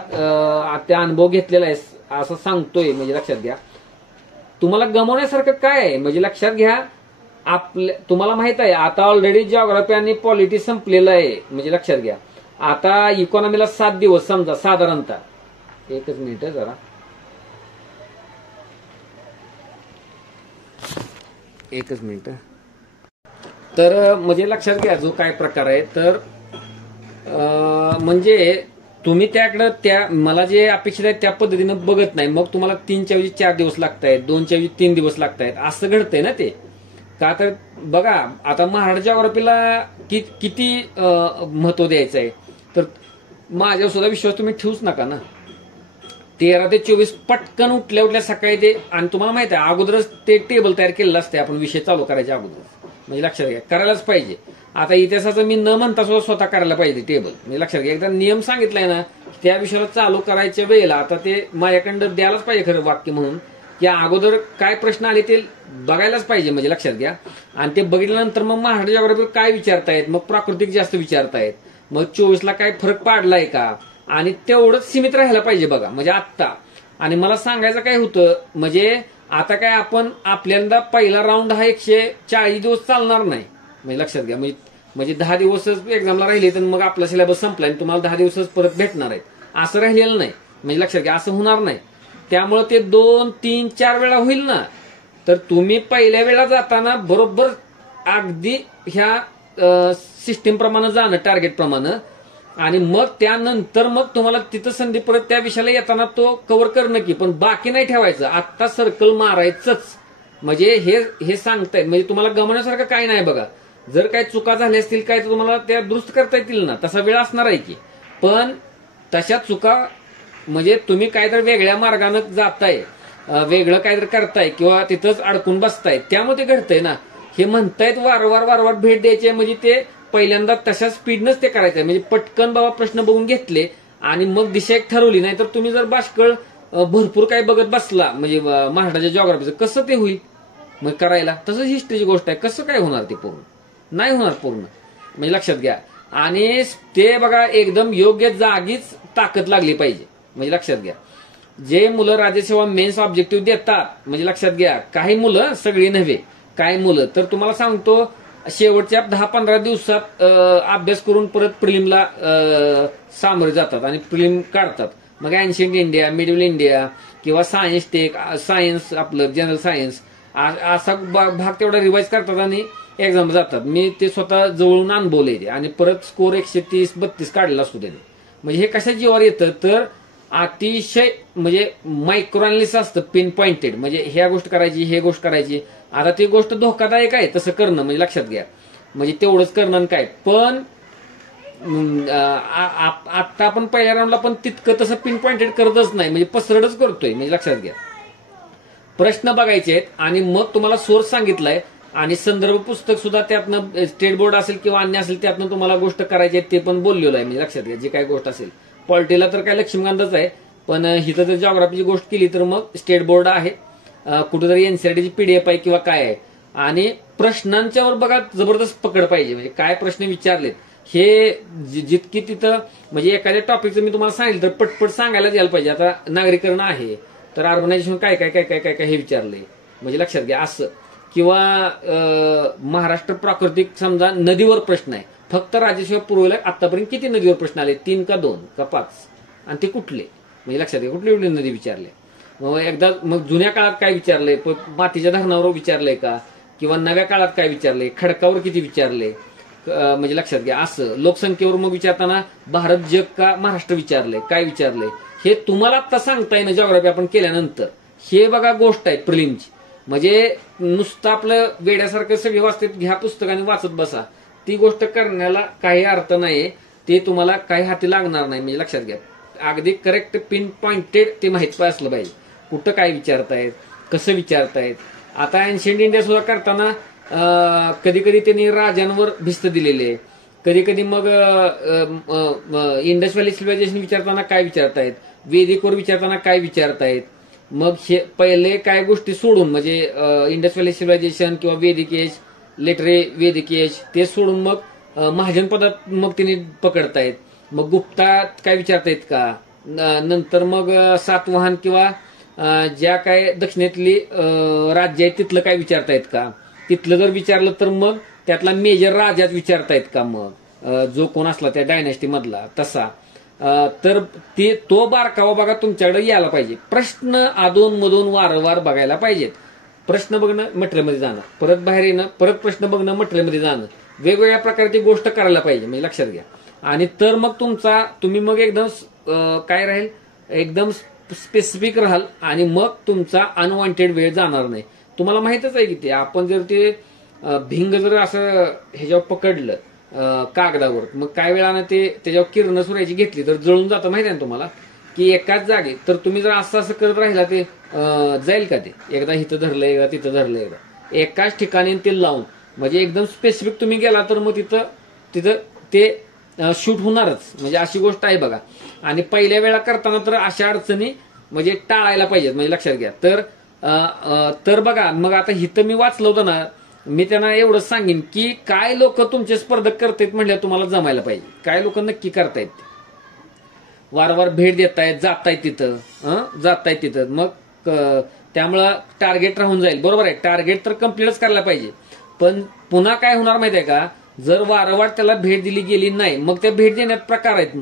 त्या अनुभव घेतलेला आहे असं सांगतोय. म्हणजे लक्षात घ्या तुम्हाला गमवण्यासारखं काय आहे. म्हणजे लक्षात घ्या तुम्हाला माहित आहे आता ऑलरेडी जिओग्राफी आणि पॉलिटी संपलेलं आहे. म्हणजे लक्षात घ्या आता इकॉनॉमीला 7 दिवस समजा साधारणतः, एकच मिनिट जरा, एकच मिनिट. तर म्हणजे लक्षात घ्या जो काय प्रकार आहे, तर म्हणजे तुम्ही त्याकडे मला जे अपेक्षित आहे त्या पद्धतीनं बघत नाही. मग तुम्हाला 3च्या ऐवजी 4 दिवस लागतायत, 2च्या ऐवजी 3 दिवस लागतायत, असं घडतंय ना ते. का तर बघा आता महाराष्ट्र जिओग्राफीला किती महत्व द्यायचं आहे, तर माझ्यावर सुद्धा विश्वास तुम्ही ठेवूच नका ना. 13 ते 24 पटकन उठल्या उठल्या सकाळी ते, आणि तुम्हाला माहिती आहे अगोदरच ते टेबल तयार केलेलं असते आपण विषय चालू करायच्या अगोदर, म्हणजे लक्षात घ्या करायलाच पाहिजे. आता इतिहासाचं मी न म्हणता सुद्धा स्वतः करायला पाहिजे टेबल, म्हणजे लक्षात घ्या. एकदा नियम सांगितलाय ना त्या विषयाला चालू करायच्या वेळेला आता ते माझ्याकडं द्यायलाच पाहिजे खरं वाक्य म्हणून, की अगोदर काय प्रश्न आले ते बघायलाच पाहिजे, म्हणजे लक्षात घ्या. आणि ते बघितल्यानंतर मग महाराष्ट्र जिओग्राफी काय विचारतायत, मग प्राकृतिक जास्त विचारतायत, मग 24ला काय फरक पाडलाय का, आणि तेवढंच सीमित राहायला पाहिजे बघा. म्हणजे आत्ता आणि मला सांगायचं काय होतं, म्हणजे आता काय आपण आपल्याला पहिला राऊंड हा 140 दिवस चालणार नाही, म्हणजे लक्षात घ्या. म्हणजे 10 दिवसच एक्झामला राहिले तर मग आपला सिलेबस संपला आणि तुम्हाला 10 दिवसच परत भेटणार आहेत असं राहिलेलं नाही, म्हणजे लक्षात घ्या. असं होणार नाही. त्यामुळे ते 2, 3, 4 वेळा होईल ना, तर तुम्ही पहिल्या वेळा जाताना बरोबर अगदी ह्या सिस्टीम प्रमाणे जाणं, टार्गेट प्रमाणे, आणि मग त्यानंतर मग तुम्हाला तिथं संधी परत त्या विषयाला येताना तो कव्हर करणं की, पण बाकी नाही ठेवायचं. आत्ता सर्कल मारायचंच, म्हणजे हे सांगतायत. म्हणजे तुम्हाला गमवण्यासारखं काही नाही बघा. जर काही चुका झाल्या असतील काय तर तुम्हाला त्या दुरुस्त करता येतील ना, तसा वेळ असणार आहे की. पण तशा चुका म्हणजे तुम्ही काहीतरी वेगळ्या मार्गानं जाताय, वेगळं काहीतरी करताय किंवा तिथंच अडकून बसताय, त्यामुळे ते घडतंय ना. हे म्हणतायत वारंवार भेट द्यायची, म्हणजे ते पहिल्यांदा तशा स्पीडनंच ते करायचंय. म्हणजे पटकन बाबा प्रश्न बघून घेतले आणि मग दिशा एक ठरवली. नाही तर तुम्ही जर बाष्कळ भरपूर काही बघत बसला म्हणजे महाराष्ट्राच्या जिओग्राफीचं कसं ते होईल मग करायला. तसंच हिस्ट्रीची गोष्ट आहे, कसं काय होणार ते पूर्ण, नाही होणार पूर्ण, म्हणजे लक्षात घ्या. आणि ते बघा एकदम योग्य जागीच ताकद लागली पाहिजे, म्हणजे लक्षात घ्या. जे मुलं राज्यसेवा मेन्स ऑब्जेक्टिव्ह देतात, म्हणजे लक्षात घ्या, काही मुलं सगळी नव्हे, काही मुलं तर तुम्हाला सांगतो शेवटच्या 10-15 दिवसात अभ्यास करून परत प्रिलिमला सामोरे जातात आणि प्रिलिम काढतात. मग एन्शियंट इंडिया, मिडल इंडिया किंवा सायन्स टेक, सायन्स आपलं जनरल सायन्स असा भाग तेवढा रिवाइज करतात आणि एक्झाम जातात. मी ते स्वतः जवळून अनुभवले ते, आणि परत स्कोर 130-32 काढला असतो त्याने. म्हणजे हे कशा जीवावर येतं तर अतिशय म्हणजे मायक्रो अनालिसिस असतं, पिन पॉइंटेड, म्हणजे ह्या गोष्ट करायची, हे गोष्ट करायची. आता ती गोष्ट धोकादायक आहे तसं करणं, म्हणजे लक्षात घ्या. म्हणजे तेवढंच करणं काय, पण आता आपण पहिल्या राऊंडला पण तितकं तसं पिन पॉइंटेड करतच नाही, म्हणजे पसरडच करतोय, म्हणजे लक्षात घ्या. प्रश्न बघायचे आहेत आणि मग तुम्हाला सोर्स सांगितलाय आणि संदर्भ पुस्तक सुद्धा त्यातनं स्टेट बोर्ड असेल किंवा अन्य असेल त्यातनं तुम्हाला गोष्ट करायची आहे ते पण बोललेलं आहे, म्हणजे लक्षात घ्या. जे काही गोष्ट असेल पॉलिटीला तर काय लक्ष्मीकांतच आहे, पण हिथं जर जिओग्राफीची गोष्ट केली तर मग स्टेट बोर्ड आहे, कुठेतरी एनसीआरटीची पीडीएफ आहे किंवा काय आहे. आणि प्रश्नांच्यावर बघा जबरदस्त पकड पाहिजे, म्हणजे काय प्रश्न विचारलेत हे जितकी तिथं, म्हणजे एखाद्या टॉपिकचं मी तुम्हाला सांगितलं तर पटपट सांगायला द्यायला पाहिजे. आता नागरीकरण आहे तर अर्बनायझेशन काय काय काय काय काय काय हे विचारलंय, म्हणजे लक्षात घ्या असं. किंवा महाराष्ट्र प्राकृतिक समजा नदीवर प्रश्न आहे, फक्त राज्यसेवा पुरवल्या आतापर्यंत किती नदीवर प्रश्न आले, 3 का 2 का 5, आणि ते कुठले, म्हणजे लक्षात घ्या कुठली कुठली नदी विचारले. मग एकदा मग जुन्या काळात काय विचारलंय, मातीच्या धरणावर विचारलंय का, किंवा नव्या काळात काय विचारलंय, खडकावर किती विचारले, म्हणजे लक्षात घ्या असं. लोकसंख्येवर मग विचारताना भारत जग का महाराष्ट्र विचारलंय, काय विचारलंय, हे तुम्हाला आता सांगता येईल जिओग्राफी आपण केल्यानंतर. हे बघा गोष्ट आहे प्रिलिमची, म्हणजे नुसतं आपलं वेड्यासारखं सगळी वाचतात घ्या पुस्तकाने वाचत बसा, ती गोष्ट करण्याला काही अर्थ नाही, ते तुम्हाला काही हाती लागणार नाही, म्हणजे लक्षात घ्या. अगदी करेक्ट पिन पॉइंटेड ते माहित असलं पाहिजे, कुठं काय विचारतायत, कसं विचारतायत. आता एन्शियंट इंडिया सुद्धा करताना कधी कधी त्यांनी राजांवर भिस्त दिलेले, कधी कधी मग इंडस व्हॅली सिव्हिलायझेशन विचारताना काय विचारतायत, वेदिकवर विचारताना काय विचारतायत. मग हे पहिले काय गोष्टी सोडून म्हणजे इंडस व्हॅली सिव्हिलायझेशन किंवा वेदिक एज, लेटरे वेदिक एज ते सोडून मग महाजन पदात मग तिने पकडतायत. मग गुप्तात काय विचारतायत का, नंतर मग सातवाहन किंवा ज्या काय दक्षिणेतली राज्य आहेत तिथलं काय विचारतायत का, तिथलं जर विचारलं तर मग त्यातला मेजर राजात विचारतायत का, मग जो कोण असला त्या डायनेस्टी मधला तसा. तर ते तो बारकावा बघा तुमच्याकडे यायला पाहिजे. प्रश्न अधून मधून वारंवार बघायला पाहिजेत. प्रश्न बघणं मटेरियलमध्ये जाणं, परत बाहेर येणं, परत प्रश्न बघणं मटेरियलमध्ये जाणं, वेगवेगळ्या प्रकारची गोष्ट करायला पाहिजे, म्हणजे लक्षात घ्या. आणि तर मग तुम्ही मग एकदम काय राहील, एकदम स्पेसिफिक राहाल आणि मग तुमचा अनवॉन्टेड वेळ जाणार नाही. तुम्हाला माहितच आहे की ते आपण जर ते भिंग जर असं ह्याच्यावर पकडलं कागदावर, मग काय वेळानं ते त्याच्यावर किरण सुरायची घेतली तर जळून जातं माहिती आहे ना तुम्हाला, की एकाच जागी. तर तुम्ही जर असं असं करत राहिला ते जाईल का? ते एकदा इथं धरलं, एकदा तिथं धरलं, एकदा एकाच ठिकाणी ते लावून, म्हणजे एकदम स्पेसिफिक तुम्ही गेला तर मग तिथं ते शूट होणारच. म्हणजे अशी गोष्ट आहे बघा. आणि पहिल्या वेळा करताना तर अशा अडचणी म्हणजे टाळायला पाहिजेत, म्हणजे लक्षात घ्या. तर बघा, मग आता इथं मी वाचलं होतं ना, मी त्यांना एवढंच सांगेन की काय लोक तुमचे स्पर्धक करतायत म्हणल्या तुम्हाला जमायला पाहिजे. काय लोक नक्की करतायत, वारंवार भेट देतायत, जातायत तिथं मग त्यामुळं टार्गेट राहून जाईल. बरोबर आहे, टार्गेट तर कम्प्लीटच करायला पाहिजे. पण पुन्हा काय होणार माहिती आहे का, जर वारंवार त्याला भेट दिली गेली नाही, मग त्या भेट देण्यात प्रकार आहेत.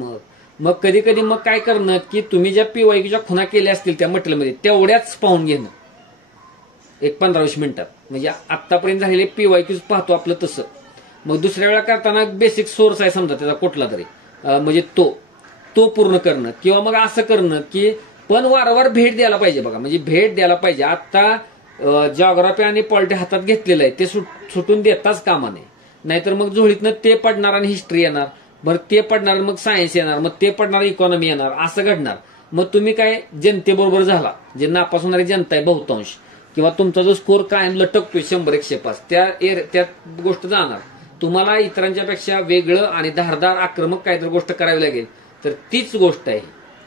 मग कधी कधी मग काय करणं की तुम्ही ज्या पीवायक्यूच्या खुणा केल्या असतील त्या मटेरियलमध्ये तेवढ्याच पाहून घेणं एक 15-20 मिनिटात. म्हणजे आतापर्यंत झालेले पीवायक्यूज पाहतो आपलं तसं. मग दुसऱ्या वेळा करताना बेसिक सोर्स आहे समजा त्याचा कुठला तरी, म्हणजे तो पूर्ण करणं. किंवा मग असं करणं की पण वारंवार भेट द्यायला पाहिजे बघा. म्हणजे भेट द्यायला पाहिजे. आता जॉग्राफी आणि पॉलिटी हातात घेतलेलं आहे, ते सुटून देताच कामा नये. नाहीतर मग झोळीतनं ते पडणार आणि हिस्ट्री येणार, बरं ते पडणार मग सायन्स येणार, मग ते पडणार इकॉनॉमी येणार, असं घडणार. मग तुम्ही काय जनतेबरोबर झाला, जे नापास होणारी जनता आहे बहुतांश, किंवा तुमचा जो स्कोर कायम लटकतोय 100-105, त्या गोष्ट जाणार. तुम्हाला इतरांच्या पेक्षा वेगळं आणि धारदार आक्रमक काहीतरी गोष्ट करावी लागेल. तर तीच गोष्ट आहे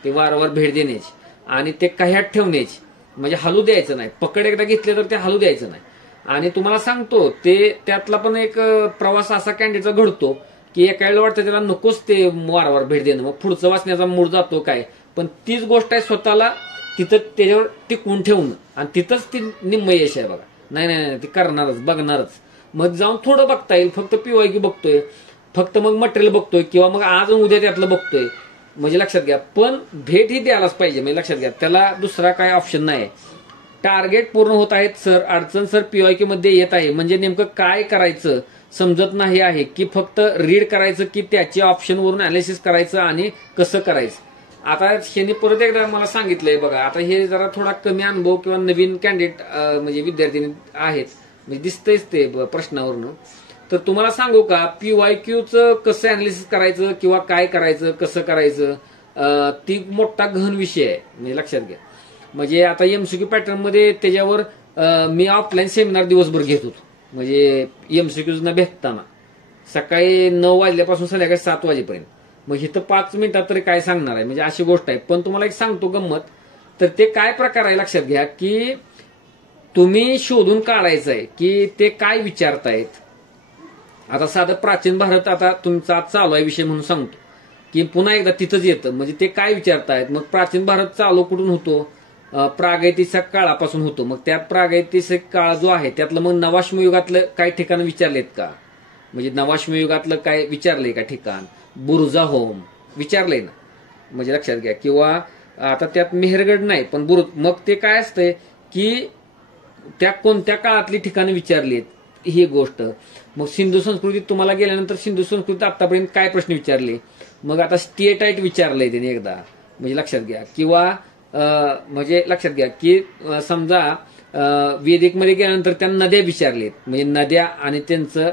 ते वारंवार भेट देण्याची आणि ते काह्यात ठेवण्याची. म्हणजे हलू द्यायचं नाही. पकड एकदा घेतले तर ते हलू द्यायचं नाही. आणि तुम्हाला सांगतो ते त्यातला पण एक प्रवास असा कॅन्डिडेटचा घडतो की एका वेळेला वाटतं त्याला नकोच ते वारंवार भेट देणं, मग पुढचं वाचण्याचा मूड जातो काय. पण तीच गोष्ट आहे स्वतःला तिथं त्याच्यावर टिकवून ठेवणं, आणि तिथंच ती निम्म यश आहे बघा. नाही ते करणारच, बघणारच. मग जाऊन थोडं बघता येईल, फक्त पीवायक्यू बघतोय, फक्त मग मटेरियल बघतोय, किंवा मग आज उद्या त्यातलं बघतोय, म्हणजे लक्षात घ्या. पण भेट ही द्यायलाच पाहिजे, म्हणजे लक्षात घ्या. त्याला दुसरा काय ऑप्शन नाही. टार्गेट पूर्ण होत आहेत सर, अडचण सर पीवायक्यू मध्ये येत आहे, म्हणजे नेमकं काय करायचं समजत नाही आहे, की फक्त रीड करायचं की त्याच्या ऑप्शनवरून अनालिसिस करायचं आणि कसं करायचं. आता शेनी परत एकदा मला सांगितलंय बघा. आता हे जरा थोडा कमी अनुभव किंवा नवीन कॅन्डिडेट म्हणजे विद्यार्थी आहेत, म्हणजे दिसतंयच ते प्रश्नावरनं. तर तुम्हाला सांगू का, पीवायक्यूचं कसं अनालिसिस करायचं किंवा काय करायचं, कसं करायचं, ती मोठा गहन विषय आहे, म्हणजे लक्षात घ्या. म्हणजे आता एमसीक्यू पॅटर्न मध्ये त्याच्यावर मी ऑफलाईन सेमिनार दिवसभर घेत होतो. म्हणजे एमसीक्यूजना भेटताना सकाळी 9 वाजल्यापासून संध्याकाळी 7 वाजेपर्यंत. मग इथं 5 मिनिटात तरी काय सांगणार आहे, म्हणजे अशी गोष्ट आहे. पण तुम्हाला एक सांगतो गंमत, तर ते काय प्रकार आहे लक्षात घ्या, की तुम्ही शोधून काढायचं आहे की ते काय विचारतायत. आता साधं प्राचीन भारत आता तुमचा चालू आहे विषय म्हणून सांगतो की पुन्हा एकदा तिथंच येतं. म्हणजे ते काय विचारतायत. मग प्राचीन भारत चालू कुठून होतो, प्रागैतिहासिक काळापासून होतो. मग त्यात प्रागैतिहासिक काळ जो आहे त्यातलं मग नवाश्मयुगातलं काही ठिकाण विचारलेत का, म्हणजे नवाश्मयुगातलं काय विचारलंय का ठिकाण, बुरुजा होम विचारलंय ना, म्हणजे लक्षात घ्या. किंवा आता त्यात मेहरगड नाही पण मग ते काय असतंय की त्या कोणत्या काळातली ठिकाणं विचारलीत ही गोष्ट. मग सिंधू संस्कृतीत तुम्हाला गेल्यानंतर सिंधू संस्कृतीत आतापर्यंत काय प्रश्न विचारले, मग आता स्टेटाईट विचारलंय त्याने एकदा, म्हणजे लक्षात घ्या. किंवा म्हणजे लक्षात घ्या की समजा वेदिकमध्ये गेल्यानंतर त्या नद्या विचारलेत, म्हणजे नद्या आणि त्यांचं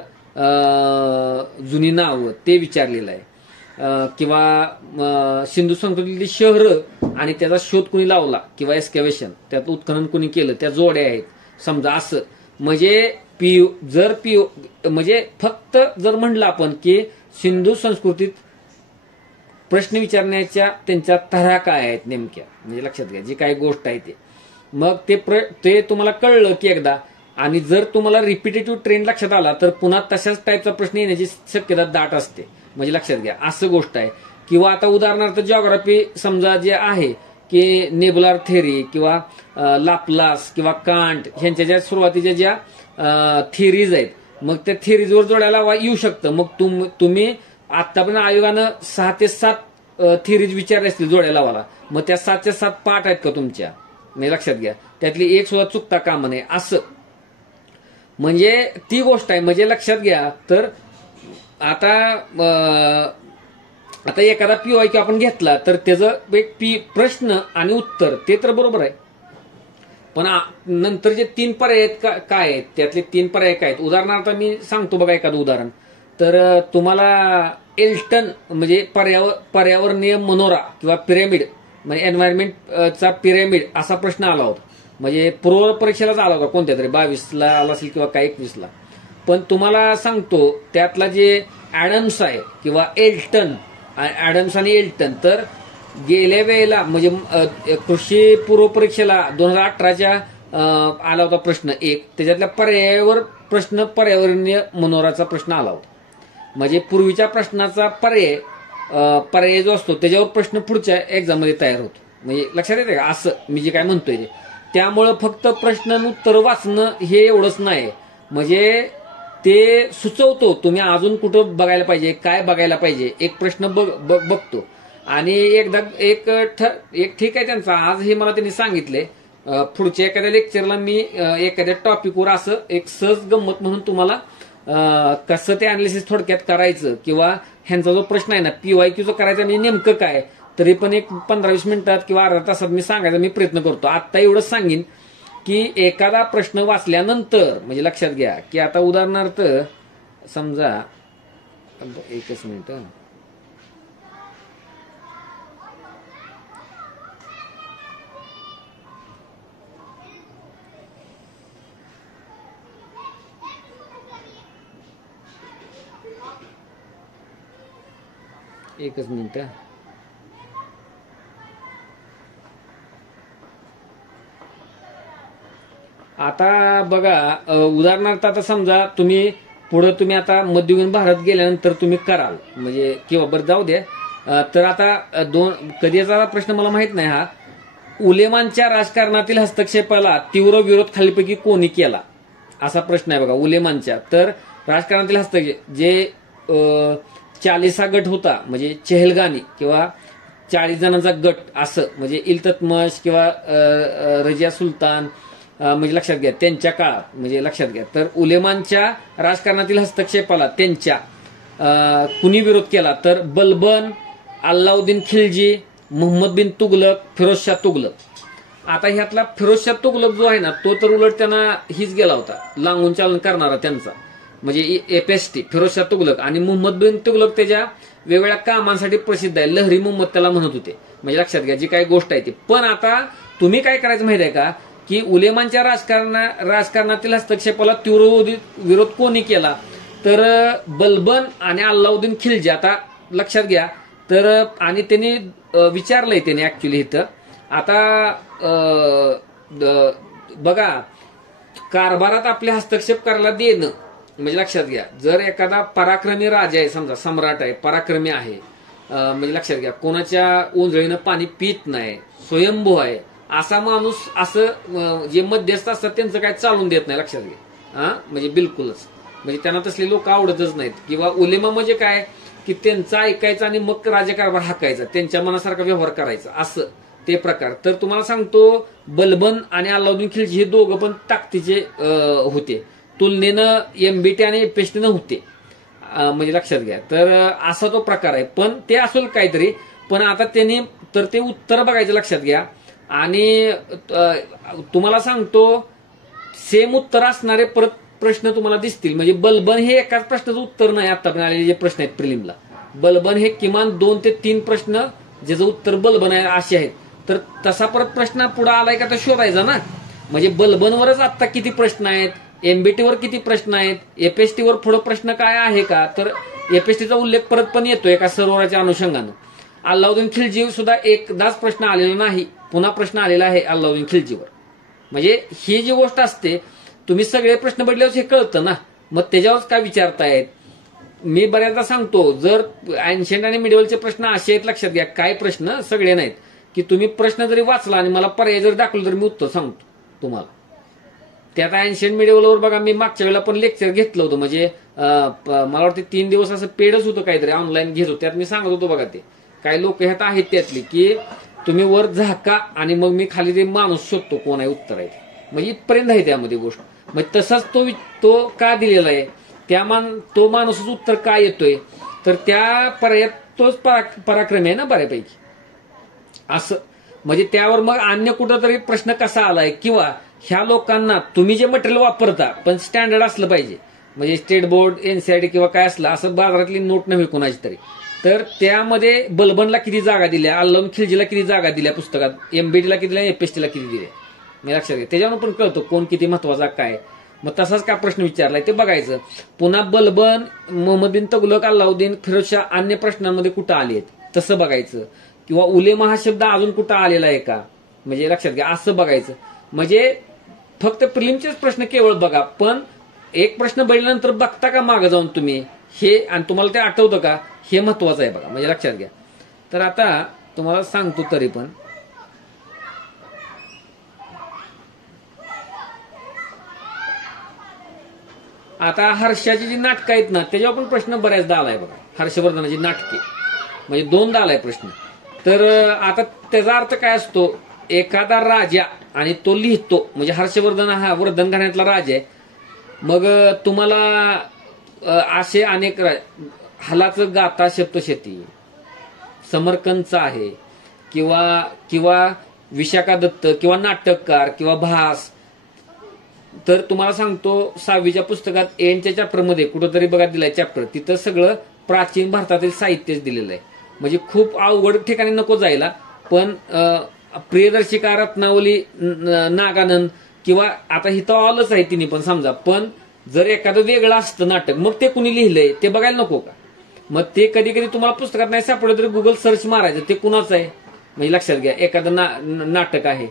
जुनी नावं ते विचारलेलं आहे. किंवा सिंधू संस्कृतीतली शहरं आणि त्याचा शोध कुणी लावला किंवा एस्कॅव्हेशन त्यात उत्खनन कुणी केलं, त्या जोड्या आहेत समजा असं. म्हणजे म्हणजे फक्त जर म्हणलं आपण की सिंधू संस्कृतीत प्रश्न विचारण्याच्या त्यांच्या तऱ्हा काय आहेत नेमक्या, म्हणजे लक्षात घ्या जी काही गोष्ट आहे ते. मग ते तुम्हाला कळलं की एकदा, आणि जर तुम्हाला रिपिटेटिव्ह ट्रेंड लक्षात आला तर पुन्हा तशाच टाईपचा प्रश्न येण्याची शक्यता दाट असते, म्हणजे लक्षात घ्या असं गोष्ट आहे. किंवा आता उदाहरणार्थ जिओग्राफी समजा जे आहे की नेबुलार थेरी किंवा लाप्लास किंवा कांट ह्यांच्या ज्या सुरुवातीच्या ज्या थिअरीज आहेत, मग त्या थिअरीजवर जोडायला येऊ शकतं. मग तुम्ही आतापर्यंत आयोगानं 6 ते 7 थिअरीज विचारले असतील जोड्या लावायला, मग त्या 7 ते 7 पाठ आहेत का तुमच्या, म्हणजे लक्षात घ्या त्यातली एक सुद्धा चुकता कामा नये असं. म्हणजे ती गोष्ट आहे, म्हणजे लक्षात घ्या. तर आता एखादा पीवायक्यू आपण घेतला तर त्याचं एक प्रश्न आणि उत्तर ते तर बरोबर आहे, पण नंतर जे 3 पर्याय आहेत काय आहेत, त्यातले 3 पर्याय काय आहेत. उदाहरणार्थ मी सांगतो बघा एखादं उदाहरण. तर तुम्हाला एल्टन म्हणजे पर्यावरणीय मनोरा किंवा पिरॅमिड म्हणजे एन्व्हायरमेंटचा पिरॅमिड असा प्रश्न आला होता. म्हणजे पूर्व परीक्षेलाच आला होता, कोणत्या तरी 22ला आला असेल किंवा काय 21ला. पण तुम्हाला सांगतो त्यातला जे ऍडम्स आहे किंवा एल्टन, ऍडम्स आणि एल्टन, तर गेल्या वेळेला म्हणजे कृषी पूर्व परीक्षेला 2018च्या आला होता प्रश्न एक. त्याच्यातल्या पर्यायावर प्रश्न पर्यावरणीय मनोराचा प्रश्न आला होता. म्हणजे पूर्वीच्या प्रश्नाचा पर्याय जो असतो त्याच्यावर प्रश्न पुढच्या एक्झाममध्ये तयार होतो. म्हणजे लक्षात येते का असं मी जे काय म्हणतोय ते. त्यामुळं फक्त प्रश्न उत्तर वाचणं हे एवढंच नाही, म्हणजे ते सुचवतो तुम्ही अजून कुठं बघायला पाहिजे, काय बघायला पाहिजे. एक प्रश्न बघतो आणि एकदा एक ठीक आहे त्यांचा आज हे मला त्यांनी सांगितले. पुढच्या एखाद्या लेक्चरला मी एखाद्या टॉपिकवर असं एक सहज गंमत म्हणून तुम्हाला कसं ते अनालिसिस थोडक्यात करायचं किंवा ह्यांचा जो प्रश्न आहे ना PYQचं करायचं म्हणजे नेमकं काय, तरी पण एक 15-20 मिनिटात किंवा अर्धा तासात मी सांगायचा मी प्रयत्न करतो. आत्ता एवढंच सांगेन की एखादा प्रश्न वाचल्यानंतर म्हणजे लक्षात घ्या की आता उदाहरणार्थ समजा एकच मिनिट, एकच मिनिट. आता बघा उदाहरणार्थ आता समजा तुम्ही आता मध्ययुगीन भारत गेल्यानंतर तुम्ही कराल म्हणजे किंवा बरं जाऊ द्या. तर आता कधीचा प्रश्न मला माहित नाही हा. उलेमांच्या राजकारणातील हस्तक्षेपाला तीव्र विरोध खालीपैकी कोणी केला असा प्रश्न आहे बघा. उलेमांच्या तर राजकारणातील हस्तक्षेप जे 40 गट होता म्हणजे चेहलगानी किंवा 40 जणांचा गट असं म्हणजे इल्ततमश किंवा रजिया सुलतान म्हणजे लक्षात घ्या त्यांच्या काळात म्हणजे लक्षात घ्या. तर उलेमांच्या राजकारणातील हस्तक्षेपाला त्यांच्या कुणी विरोध केला तर बलबन, अल्लाउद्दीन खिलजी, मोहम्मद बिन तुगलक, फिरोजशाह तुगलक. आता ह्यातला फिरोजशाह तुगलक जो आहे ना तो तर उलट त्यांना हीच गेला होता लांगून चालन करणारा त्यांचा म्हणजे FST फिरोजशाह तुगलक. आणि मोहम्मद बिन तुगलक त्याच्या वेगवेगळ्या कामांसाठी प्रसिद्ध आहे. लहरी मोहम्मद त्याला म्हणत होते म्हणजे लक्षात घ्या जी काही गोष्ट आहे ती. पण आता तुम्ही काय करायचं माहिती आहे का की उलेमांच्या राजकारणातील हस्तक्षेपाला तीव्र विरोध कोणी केला तर बलबन आणि अल्लाउद्दीन खिलजी. आता लक्षात घ्या तर आणि त्यांनी विचारलंय त्यांनी ऍक्च्युली इथं आता बघा कारभारात आपले हस्तक्षेप करायला देणं म्हणजे लक्षात घ्या जर एखादा पराक्रमी राजा आहे समजा सम्राट आहे पराक्रमी आहे म्हणजे लक्षात घ्या कोणाच्या ओंजळीनं पाणी पित नाही स्वयंभू आहे असा माणूस असं जे मध्यस्थ असतात त्यांचं काय चालून देत नाही लक्षात घ्या. म्हणजे बिलकुलच म्हणजे त्यांना तसले लोक आवडतच नाहीत. किंवा उलेमा म्हणजे काय की त्यांचा ऐकायचा आणि मग राजकारभार हाकायचा त्यांच्या मनासारखा व्यवहार करायचा असं ते प्रकार. तर तुम्हाला सांगतो बलबन आणि अल्लाउद्दीन खिलजी हे दोघं पण ताकदीचे होते तुलनेनं MBT आणि FST नव्हते म्हणजे लक्षात घ्या. तर असा तो प्रकार आहे. पण ते असेल काहीतरी पण आता त्यांनी तर ते उत्तर बघायचं लक्षात घ्या. आणि तुम्हाला सांगतो सेम उत्तर असणारे परत प्रश्न तुम्हाला दिसतील. म्हणजे बलबन हे एकाच प्रश्नाचं उत्तर नाही आतापर्यंत आलेले जे प्रश्न आहेत प्रिलिमला. बलबन हे किमान 2 ते 3 प्रश्न ज्याचं उत्तर बलबन आहे असे आहेत. तर तसा परत प्रश्न पुढे आलाय का तर शोधायचा ना. म्हणजे बलबनवरच आता किती प्रश्न आहेत MBT वर किती प्रश्न आहेत FST वर पुढे प्रश्न काय आहे का तर FSTचा उल्लेख परत पण येतोय एका सरोवराच्या अनुषंगानं. अल्लाउद्दीन खिलजी सुद्धा एकदाच प्रश्न आलेला नाही पुन्हा प्रश्न आलेला आहे अल्लाउद्दीन खिलजीवर. म्हणजे ही जी गोष्ट असते तुम्ही सगळे प्रश्न बदल्यावर हे कळतं ना मग त्याच्यावरच काय विचारतायत. मी बऱ्याचदा सांगतो जर एन्शियंट आणि मिडिवलचे प्रश्न असे आहेत लक्षात घ्या काही प्रश्न सगळे नाहीत की तुम्ही प्रश्न जरी वाचला आणि मला पर्याय जरी दाखवलं तर मी उत्तर सांगतो तुम्हाला. ते आता एन्शियंट मिडिवलवर बघा मी मागच्या वेळेला पण लेक्चर घेतलं होतं म्हणजे मला वाटतं 3 दिवस असं पेडच होतं काहीतरी ऑनलाईन घेत होतं त्यात मी सांगत होतो बघा ते काही लोक ह्यात आहेत त्यातली की तुम्ही वर झाका आणि मग मी खाली ते माणूस शोधतो कोण आहे उत्तर आहे म्हणजे इथपर्यंत आहे त्यामध्ये गोष्ट. मग तसाच तो का दिलेला आहे तो माणूसच उत्तर का येतोय तर त्या पर्यायात तोच पराक्रमी आहे ना बऱ्यापैकी असं. म्हणजे त्यावर मग अन्य कुठंतरी प्रश्न कसा आलाय, किंवा ह्या लोकांना तुम्ही जे मटेरियल वापरता पण स्टँडर्ड असलं पाहिजे, म्हणजे स्टेट बोर्ड, एनसीआरटी किंवा काय असलं असं बाजारातली नोट नव्हे कोणाची तरी, तर त्यामध्ये बलबनला किती जागा दिल्या, अल्लम खिलजीला किती जागा दिल्या पुस्तकात, एमबीटीला किती दिल्या, एपीएसटीला किती दिल्या, मी लक्षात घ्या. त्याच्यावर पण कळतो कोण किती महत्वाचा काय. मग तसाच काय प्रश्न विचारलाय ते बघायचं. पुन्हा बलबन, मोहम्मद बिन तुगलक, अल्लाउद्दीन, फिरोजशाह अन्य प्रश्नांमध्ये कुठं आले आहेत तसं बघायचं, किंवा उलेमा हा शब्द अजून कुठं आलेला आहे का, म्हणजे लक्षात घ्या असं बघायचं. म्हणजे फक्त प्रिलिमचेच प्रश्न केवळ बघा, पण एक प्रश्न बघितल्यानंतर बघता का मागं जाऊन तुम्ही हे, आणि तुम्हाला ते आठवतं का हे महत्वाचं आहे बघा, म्हणजे लक्षात घ्या. तर आता तुम्हाला सांगतो तरी पण आता हर्षाची जी नाटकं आहेत ना त्याच्यावर पण प्रश्न बऱ्याचदा आलाय बघा. हर्षवर्धनाची नाटके म्हणजे दोनदा आलाय प्रश्न. तर आता त्याचा अर्थ काय असतो, एखादा राजा आणि तो लिहितो, म्हणजे हर्षवर्धन हा वर्धन घराण्यातला राजा आहे. मग तुम्हाला असे अनेक हलाचं गाथा सप्तशती, समरकंदचा आहे, किंवा विशाखा दत्त, किंवा नाटककार, किंवा भास. तर तुम्हाला सांगतो 6वीच्या पुस्तकात एंडच्या चॅप्टरमध्ये कुठंतरी बघा दिलाय चॅप्टर, तिथं सगळं प्राचीन भारतातील साहित्यच दिलेलं आहे. म्हणजे खूप अवघड ठिकाणी नको जायला, पण प्रियदर्शिका, रत्नावली, नागानंद, किंवा आता हिथं ऑलच आहे तिन्ही पण समजा, पण जर एखादं वेगळं असतं नाटक मग ते कुणी लिहिलंय ते बघायला नको का. मग ते कधी कधी तुम्हाला पुस्तकात नाही सापडलं तरी गुगल सर्च मारायचं ते कुणाचं आहे, म्हणजे लक्षात घ्या एखादं नाटक आहे.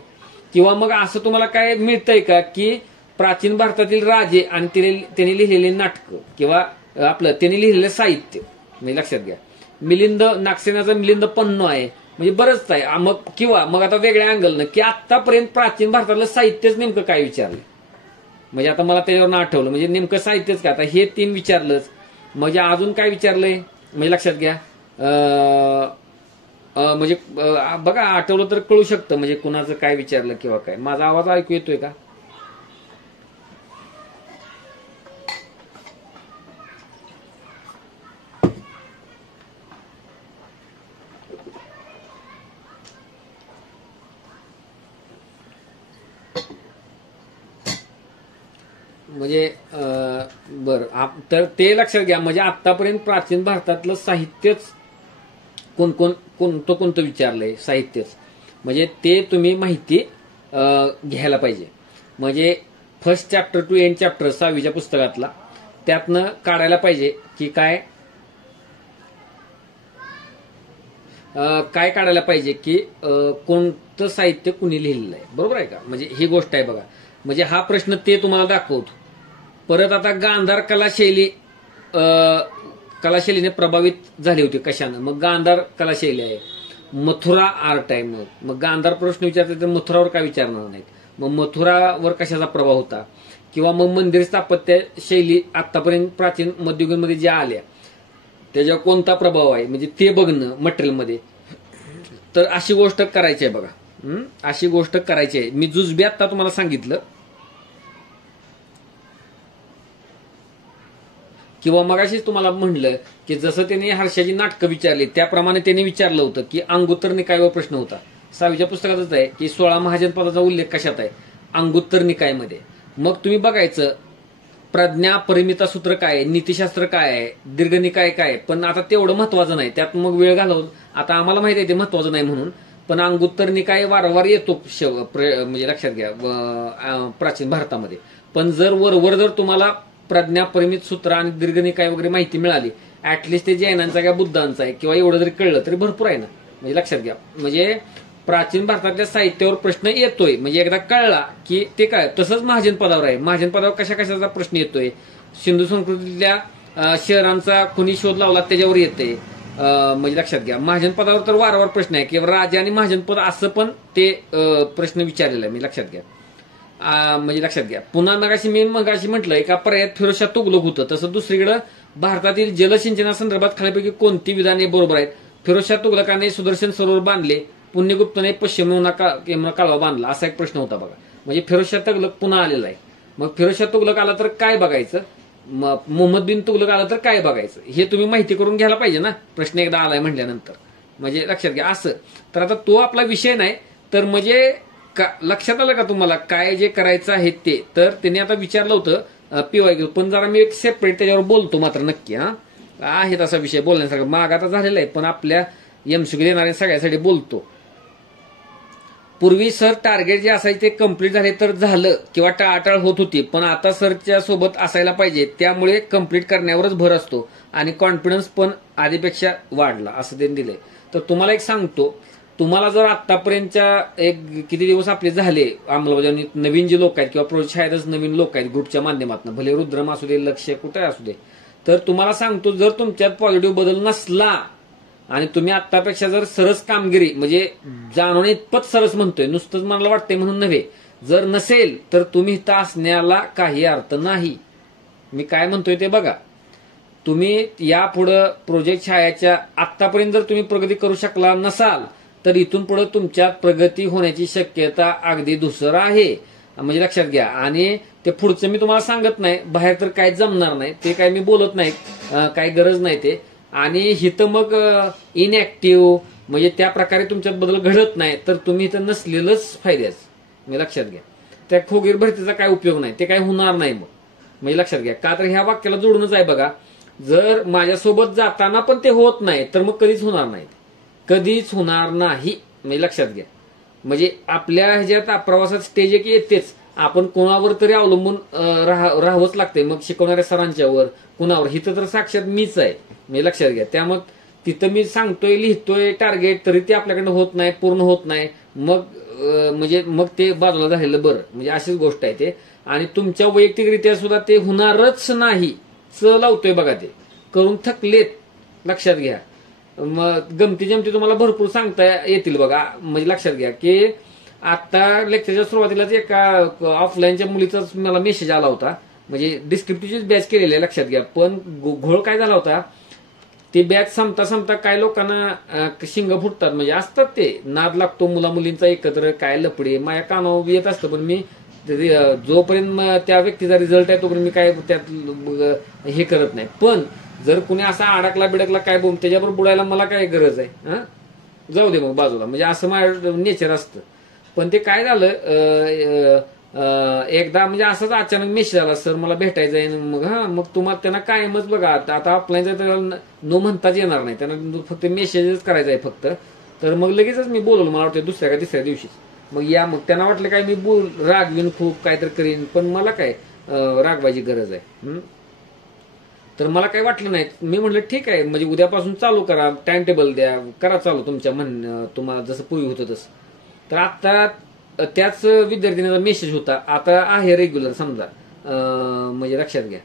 किंवा मग असं तुम्हाला काय मिळतंय का की प्राचीन भारतातील राजे आणि त्यांनी लिहिलेले नाटकं, किंवा आपलं त्यांनी लिहिलेलं साहित्य, म्हणजे लक्षात घ्या. मिलिंद नागसेनाचा मिलिंद पन्नो आहे, म्हणजे बरंच आहे. मग किंवा मग आता वेगळ्या अँगलनं की आतापर्यंत प्राचीन भारतातलं साहित्यच नेमकं काय विचारलं, म्हणजे आता मला त्याच्यावर आठवलं, म्हणजे नेमकं साहित्यच काय. आता हे 3 विचारलंच, म्हणजे अजून काय विचारलंय, म्हणजे लक्षात घ्या. म्हणजे बघा आठवलं तर कळू शकतं म्हणजे कुणाचं काय विचारलं किंवा काय. माझा आवाज ऐकू येतोय का? म्हणजे तर ते लक्षात घ्या. म्हणजे आतापर्यंत प्राचीन भारतातलं साहित्यच कोणतं विचारलंय साहित्यच, म्हणजे ते तुम्ही माहिती घ्यायला पाहिजे. म्हणजे first chapter two and chapter 6वीच्या पुस्तकातला त्यातनं काढायला पाहिजे की काय काढायला पाहिजे की कोणतं साहित्य कुणी लिहिलेलं आहे, बरोबर आहे का. म्हणजे ही गोष्ट आहे बघा. म्हणजे हा प्रश्न ते तुम्हाला दाखवतो. परत आता गांधार कलाशैलीने प्रभावित झाली होती कशानं, मग गांधार कलाशैली आहे. मथुरा आर्ट आहे. मग गांधार प्रश्न विचारतात तर मथुरावर काय विचारणार नाहीत, मग मथुरावर कशाचा प्रभाव होता, किंवा मग मंदिर स्थापत्य शैली आतापर्यंत प्राचीन मध्ययुगीनमध्ये ज्या आल्या त्याच्यावर कोणता प्रभाव आहे, म्हणजे ते बघणं मटेरियलमध्ये. तर अशी गोष्ट करायची आहे बघा. अशी गोष्ट करायची आहे. मी जुजबी आता तुम्हाला सांगितलं, किंवा मगाशीच तुम्हाला म्हणलं की जसं त्यांनी हर्षाची नाटकं विचारली त्याप्रमाणे त्यांनी विचारलं होतं की अंगुत्तर निकायवर प्रश्न होता. 6वीच्या पुस्तकातच आहे की 16 महाजनपदाचा उल्लेख कशात आहे, अंगुत्तर निकायमध्ये. मग तुम्ही बघायचं प्रज्ञा परिमिता सूत्र काय आहे, नीतिशास्त्र काय आहे, दीर्घनिकाय काय आहे. पण आता तेवढं महत्वाचं नाही, त्यात मग वेळ घालवून आता आम्हाला माहिती आहे ते महत्वाचं नाही म्हणून. पण अंगुत्तर निकाय वारंवार येतो म्हणजे लक्षात घ्या प्राचीन भारतामध्ये. पण जर तुम्हाला प्रज्ञा परिमित सूत्र आणि दीर्घनिकाय वगैरे माहिती मिळाली, ऍटलिस्ट ते जैनांचा किंवा बुद्धांचा आहे किंवा एवढं जरी कळलं तरी भरपूर आहे ना, म्हणजे लक्षात घ्या. म्हणजे प्राचीन भारतातल्या साहित्यावर प्रश्न येतोय, म्हणजे एकदा कळला की ते काय. तसंच महाजन पदावर आहे. महाजन पदावर कशाचा प्रश्न येतोय, सिंधू संस्कृतीतल्या शहरांचा कुणी शोध लावला त्याच्यावर येते. म्हणजे लक्षात घ्या महाजन पदावर तर वारंवार प्रश्न आहे, किंवा राजा आणि महाजन पद असं पण ते प्रश्न विचारलेला आहे, म्हणजे लक्षात घ्या. म्हणजे लक्षात घ्या. पुन्हा मगाशी म्हटलंय का पर्यायात फिरोजशाह तुघलक होतं, तसं दुसरीकडे भारतातील जलसिंचनासंदर्भात खालीपैकी कोणती विधाने बरोबर आहेत. फिरोजशाह तुघलकाने सुदर्शन सरोवर बांधले, पुण्यगुप्तने पश्चिम यमुना कालवा बांधला, असा एक प्रश्न होता बघा. म्हणजे फिरोजशाह तुघलक पुन्हा आलेला आहे. मग फिरोजशाह तुघलक आला तर काय बघायचं, मोहम्मद बिन तुघलक आला तर काय बघायचं, हे तुम्ही माहिती करून घ्यायला पाहिजे ना प्रश्न एकदा आलाय म्हटल्यानंतर. म्हणजे लक्षात घ्या असं. तर आता तो आपला विषय नाही, तर म्हणजे लक्षात आलं का तुम्हाला काय जे करायचं आहे ते. तर त्यांनी आता विचारलं होतं पीवाय, पण जरा मी एक सेपरेट त्याच्यावर बोलतो मात्र नक्की. आहे तसा विषय बोलण्यासारखा, माग आता झालेला आहे, पण आपल्या एमसीक्यू देणाऱ्या सगळ्यासाठी बोलतो. पूर्वी सर टार्गेट जे असायचे ते कम्प्लीट झाले तर झालं किंवा टाळाटाळ होत होती, पण आता सरच्या सोबत असायला पाहिजे, त्यामुळे कम्प्लीट करण्यावरच भर असतो आणि कॉन्फिडन्स पण आधीपेक्षा वाढला, असं त्यांनी दिलंय. तर तुम्हाला एक सांगतो, तुम्हाला जर आतापर्यंतच्या एक किती दिवस आपले झाले अंमलबजावणी, नवीन जे लोक आहेत किंवा प्रोजेक्ट शाळेतच नवीन लोक आहेत ग्रुपच्या माध्यमातून, भले रुद्रम असू दे, लक्ष कुठे असू दे, तर तुम्हाला सांगतो, जर तुमच्यात पॉझिटिव्ह बदल नसला आणि तुम्ही आतापेक्षा जर सरस कामगिरी, म्हणजे जाणून इतपत सरस म्हणतोय, नुसतंच मला वाटतंय म्हणून नव्हे, जर नसेल तर तुम्ही इथं असण्याला काही अर्थ नाही. मी काय म्हणतोय ते बघा. तुम्ही यापुढं प्रोजेक्ट छायाच्या आतापर्यंत जर तुम्ही प्रगती करू शकला नसाल तर इथून पुढे तुमच्यात प्रगती होण्याची शक्यता अगदी धुसर आहे, म्हणजे लक्षात घ्या. आणि ते पुढचं मी तुम्हाला सांगत नाही, बाहेर तर काय जमणार नाही, ते काय मी बोलत नाही, काही गरज नाही ते. आणि इथं मग इनॅक्टिव्ह म्हणजे त्या प्रकारे तुमच्यात बदल घडत नाही तर तुम्ही इथं नसलेलंच फायद्याच, म्हणजे लक्षात घ्या. त्या खोगीर भरतीचा काय उपयोग नाही, ते काय होणार नाही मग, म्हणजे लक्षात घ्या. का तर ह्या वाक्याला जोडूनच आहे बघा, जर माझ्यासोबत जाताना पण ते होत नाही तर मग कधीच होणार नाही, कधीच होणार नाही, म्हणजे लक्षात घ्या. म्हणजे आपल्या ह्याच्यात प्रवासात स्टेज एक येतेच, आपण कोणावर तरी अवलंबून राहावंच लागतंय, मग शिकवणाऱ्या सरांच्यावर, कुणावर. हिथं तर साक्षात मीच आहे, म्हणजे लक्षात घ्या. त्यामुळे तिथं मी सांगतोय, लिहितोय टार्गेट, तरी ते आपल्याकडनं होत नाही, पूर्ण होत नाही, मग म्हणजे मग ते बाजूला झालेलं बरं, म्हणजे अशीच गोष्ट आहे ते. आणि तुमच्या वैयक्तिकरित्या सुद्धा ते होणारच नाही, लावतोय बघा, ते करून थकलेत, लक्षात घ्या. मग गमती जमती तुम्हाला भरपूर सांगता येतील बघा, म्हणजे लक्षात घ्या की आता लेक्चरच्या सुरुवातीलाच एका ऑफलाईनच्या मुलीचाच मला मेसेज आला होता, म्हणजे डिस्क्रिप्टिव्हची बॅच केलेली आहे, लक्षात घ्या. पण घोळ काय झाला होता, ती बॅच संपता संपता काय लोकांना शिंग फुटतात, म्हणजे असतात ते, नाद लागतो मुला मुलींचा एकत्र, काय लपडे माझ्या कानावर येत असतं. पण मी जोपर्यंत त्या व्यक्तीचा रिझल्ट आहे तोपर्यंत मी काय त्यात हे करत नाही. पण जर कुणी असा अडकला बिडकला काय बोम, त्याच्याबरोबर बुडायला मला काय गरज आहे, जाऊ दे मग बाजूला, म्हणजे असं माझं नेचर असतं. पण ते काय झालं, एकदा म्हणजे असंच अचानक मेसेज आला, सर मला भेटायचं आहे. मग तुम्हाला त्यांना कायमच बघा, आता आपल्याला त्याला नो म्हणताच येणार नाही, त्यांना फक्त मेसेजच करायचा आहे फक्त. तर मग लगेचच मी बोलवलं, मला वाटतं दुसऱ्या का तिसऱ्या दिवशीच. मग त्यांना वाटलं काय मी रागवीन खूप काहीतरी करीन, पण मला काय रागवायची गरज आहे. तर मला काही वाटलं नाही. मी म्हटलं ठीक आहे, म्हणजे उद्यापासून चालू करा, टाइम टेबल द्या, करा चालू तुमच्या तुम्हाला जसं पूर्वी होतं तसं. तर आता त्याच विद्यार्थ्यांचा मेसेज होता, आता आहे रेग्युलर समजा, म्हणजे लक्षात घ्या.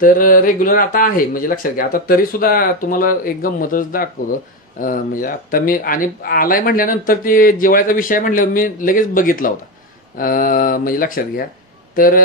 तर रेग्युलर आता आहे, म्हणजे लक्षात घ्या. आता तरी सुद्धा तुम्हाला एक गंमतच दाखवलं, म्हणजे आता मी आणि आलाय म्हटल्यानंतर ते जेवायचा विषय म्हटल्यावर मी लगेच बघितला होता, म्हणजे लक्षात घ्या. तर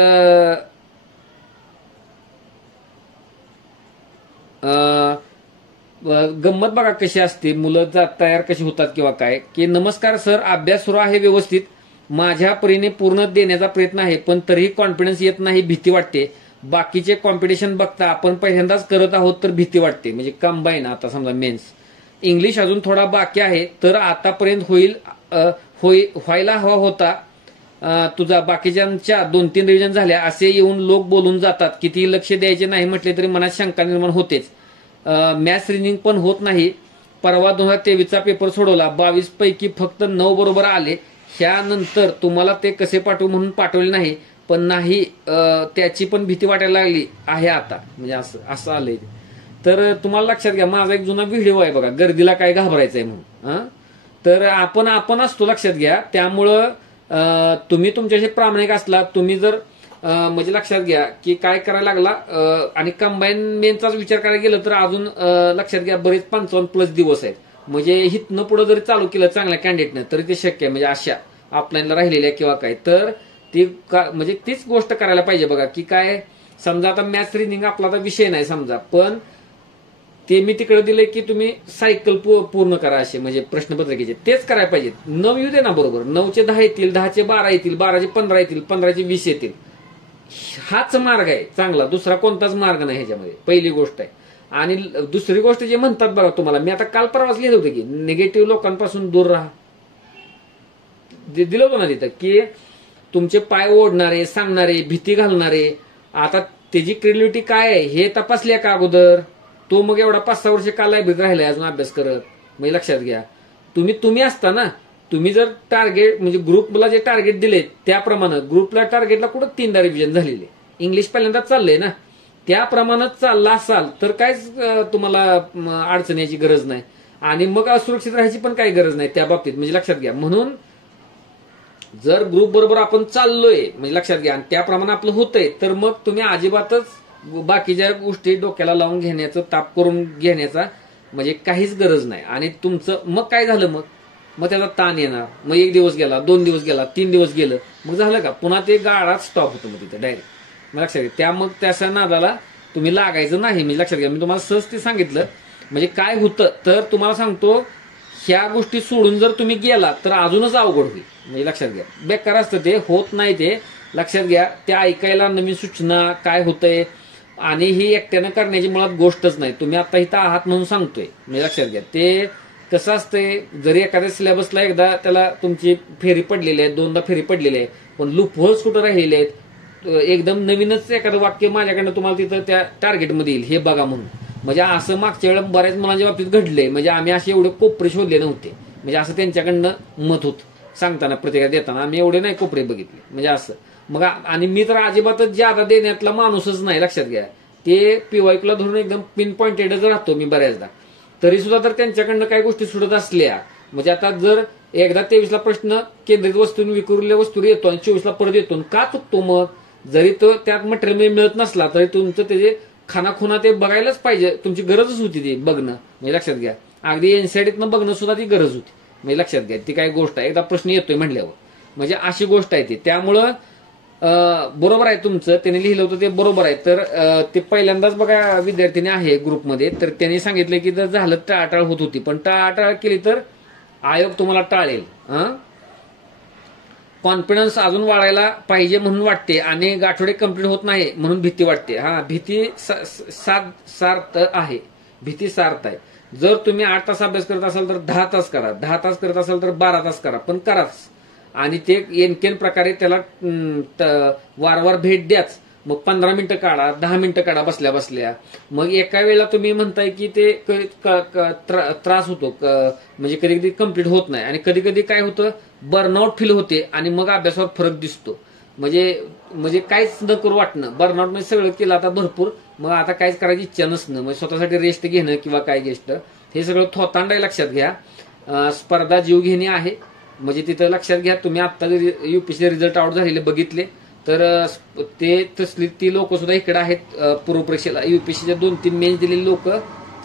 गंमत बघा कशी असते, मुलं तयार कशी होतात किंवा काय, की नमस्कार सर, अभ्यास सुरू आहे व्यवस्थित, माझ्या परीने पूर्ण देण्याचा प्रयत्न आहे, पण तरीही कॉन्फिडन्स येत नाही, भीती वाटते. बाकीचे कॉम्पिटिशन बघता आपण पहिल्यांदाच करत आहोत तर भीती वाटते. म्हणजे कंबाईन, आता समजा मेन्स इंग्लिश अजून थोडा बाकी आहे, तर आतापर्यंत व्हायला हवा होता तुझा, बाकीच्यांच्या 2-3 रिव्हिजन झाल्या, असे येऊन लोक बोलून जातात. किती लक्ष द्यायचे नाही म्हटले तरी मनात शंका निर्माण होतेच. मॅथ्स रिजनिंग पण होत नाही. परवा 2023चा पेपर सोडवला, 22 पैकी फक्त 9 बरोबर आले. ह्यानंतर तुम्हाला ते कसे पाठवू म्हणून पाठवले नाही, पण नाही त्याची पण भीती वाटायला लागली आहे आता, म्हणजे असं आलंय. तर तुम्हाला लक्षात घ्या, माझा एक जुना व्हिडिओ आहे बघा, गर्दीला काय घाबरायचंय म्हणून. तर आपण असतो, लक्षात घ्या. त्यामुळं तुम्ही तुमच्याशी प्रामाणिक असला, तुम्ही जर म्हणजे लक्षात घ्या की काय करायला लागला, आणि कंबाईन मेनचाच विचार करायला गेलं तर अजून लक्षात घ्या बरेच 55+ दिवस आहेत. म्हणजे हितनं पुढे जरी चालू केलं चांगल्या कॅन्डिडेटनं तरी ते शक्य आहे, म्हणजे अशा ऑफलाईनला राहिलेल्या किंवा काय. तर ती म्हणजे तीच गोष्ट करायला पाहिजे बघा, की काय समजा आता मॅथ्स रिजनिंग आपला आता विषय नाही समजा, पण ते मी तिकडे दिले की तुम्ही सायकल पूर्ण करा, असे म्हणजे प्रश्नपत्रिकेचे तेच करायला पाहिजे. 9 येऊ दे ना बरोबर, 9चे 10 येतील, 10चे 12 येतील, 12चे 15 येतील, 15चे 20 येतील. हाच मार्ग आहे चांगला, दुसरा कोणताच मार्ग नाही ह्याच्यामध्ये, पहिली गोष्ट आहे. आणि दुसरी गोष्ट जे म्हणतात बघा तुम्हाला, मी आता काल परवाच लिहिलं होतं की निगेटिव्ह लोकांपासून दूर राहा. दिलं होतं ना तिथं की तुमचे पाय ओढणारे, सांगणारे, भीती घालणारे, आता त्याची क्रेडिबिलिटी काय आहे हे तपासल्या का अगोदर? तो मग एवढा 5-6 वर्ष का लायब्ररीत राहिलाय अजून अभ्यास करत? म्हणजे लक्षात घ्या, तुम्ही असता ना, तुम्ही जर टार्गेट म्हणजे ग्रुपला जे टार्गेट दिले त्याप्रमाणे ग्रुपला टार्गेटला कुठं 3दा रिव्हिजन झालेले, इंग्लिश पहिल्यांदाच चाललंय ना, त्याप्रमाणे चालला असाल तर काहीच तुम्हाला अडचण याची गरज नाही आणि मग असुरक्षित राहायची पण काही गरज नाही त्या बाबतीत, म्हणजे लक्षात घ्या. म्हणून जर ग्रुप बरोबर आपण चाललोय म्हणजे लक्षात घ्या आणि त्याप्रमाणे आपलं होतंय, तर मग तुम्ही अजिबातच बाकीच्या गोष्टी डोक्याला लावून घेण्याचं, ताप करून घेण्याचा म्हणजे काहीच गरज नाही. आणि तुमचं मग काय झालं, मग त्याचा ताण येणार, मग 1 दिवस गेला, 2 दिवस गेला, 3 दिवस गेलं, मग झालं का पुन्हा ते गाळात स्टॉप होतं मग तिथे डायरेक्ट, लक्षात घ्या. त्या मग त्याच्या नादाला तुम्ही लागायचं नाही, म्हणजे लक्षात घ्या. मी तुम्हाला सहज ते सांगितलं. म्हणजे काय होतं तर तुम्हाला सांगतो, ह्या गोष्टी सोडून जर तुम्ही गेला तर अजूनच अवघड होईल, म्हणजे लक्षात घ्या. बेकार असतं ते, होत नाही ते, लक्षात घ्या. त्या ऐकायला नवीन सूचना काय होतंय आणि ही एकट्यानं करण्याची मुळात गोष्टच नाही. तुम्ही आता इथं आहात म्हणून सांगतोय, म्हणजे लक्षात घ्या. ते कसं असतंय, जरी एखाद्या सिलेबसला एकदा त्याला तुमची फेरी पडलेली आहे, 2दा फेरी पडलेली आहे, पण लूप होल्स कुठं राहिलेले आहेत. एकदम नवीनच एखादं वाक्य माझ्याकडनं तुम्हाला तिथं त्या टार्गेटमध्ये येईल, हे बघा म्हणून. म्हणजे असं मागच्या वेळेला बऱ्याच मुलांच्या बाबतीत घडलंय. म्हणजे आम्ही असे एवढे कोपरे शोधले नव्हते, म्हणजे असं त्यांच्याकडनं मत होत सांगताना, प्रतिक्रिया देताना आम्ही एवढे नाही कोपरे बघितले, म्हणजे असं. मग आणि मी तर अजिबातच ज्यादा देण्यातला माणूसच नाही, लक्षात घ्या. ते पीवायक्यूला धरून एकदम पिन पॉइंटेडच राहतो मी बऱ्याचदा. तरी सुद्धा तर त्यांच्याकडनं काही गोष्टी सुटत असल्या, म्हणजे आता जर एकदा 23ला प्रश्न केंद्रित वस्तू विखुरलेल्या वस्तू येतो आणि 24ला परत येतो, का चुकतो मग? जरी तो त्यात मटेरियल मिळत नसला तरी तुमचं त्याचे खानाखुना ते बघायलाच पाहिजे, तुमची गरजच होती ते बघणं, म्हणजे लक्षात घ्या. अगदी एनसीईआरटीतनं बघणं सुद्धा ती गरज होती, म्हणजे लक्षात घ्या. ती काय गोष्ट आहे, एकदा प्रश्न येतोय म्हणल्यावर, म्हणजे अशी गोष्ट आहे ती. त्यामुळं बरोबर आहे तुमचं, त्याने लिहिलं होतं ते बरोबर आहे. तर ते पहिल्यांदाच बघा विद्यार्थिनी आहे ग्रुपमध्ये, तर त्यांनी सांगितलं की जर झालं टाळाटाळ होत होती, पण टाळाटाळ केली तर आयोग तुम्हाला टाळेल. कॉन्फिडन्स अजून वाढायला पाहिजे म्हणून वाटते आणि आठवडे कंप्लीट होत नाही म्हणून भीती वाटते. भीती सार्थ आहे, भीती सार्थ आहे. जर तुम्ही 8 तास अभ्यास करत असाल तर 10 तास करा, 10 तास करत असाल तर 12 तास करा, पण कराच. आणि ते एनकेन प्रकारे त्याला वारंवार भेट द्याच. मग 15 मिनिटं काढा, 10 मिनिटं काढा बसल्या बसल्या. मग एका वेळेला तुम्ही म्हणताय की ते त्रास होतो, म्हणजे कधी कधी कम्प्लीट होत नाही आणि कधी कधी काय होतं, बर्नआउट फील होते आणि मग अभ्यासावर फरक दिसतो. म्हणजे काहीच न करू वाटणं, बर्नआउट म्हणजे सगळं केलं आता भरपूर, मग आता काहीच करायची इच्छा नसणं, म्हणजे स्वतःसाठी रेस्ट घेणं किंवा काय गोष्ट, हे सगळं थोतांड आहे, लक्षात घ्या. स्पर्धा जीव घेणे आहे, म्हणजे तिथं लक्षात घ्या. तुम्ही आता जर युपीएससी रिझल्ट आउट झालेले बघितले तर ते तसली ती लोक सुद्धा इकडे आहेत पूर्व परीक्षेला. युपीएससीच्या 2-3 मेन्स दिलेली लोक,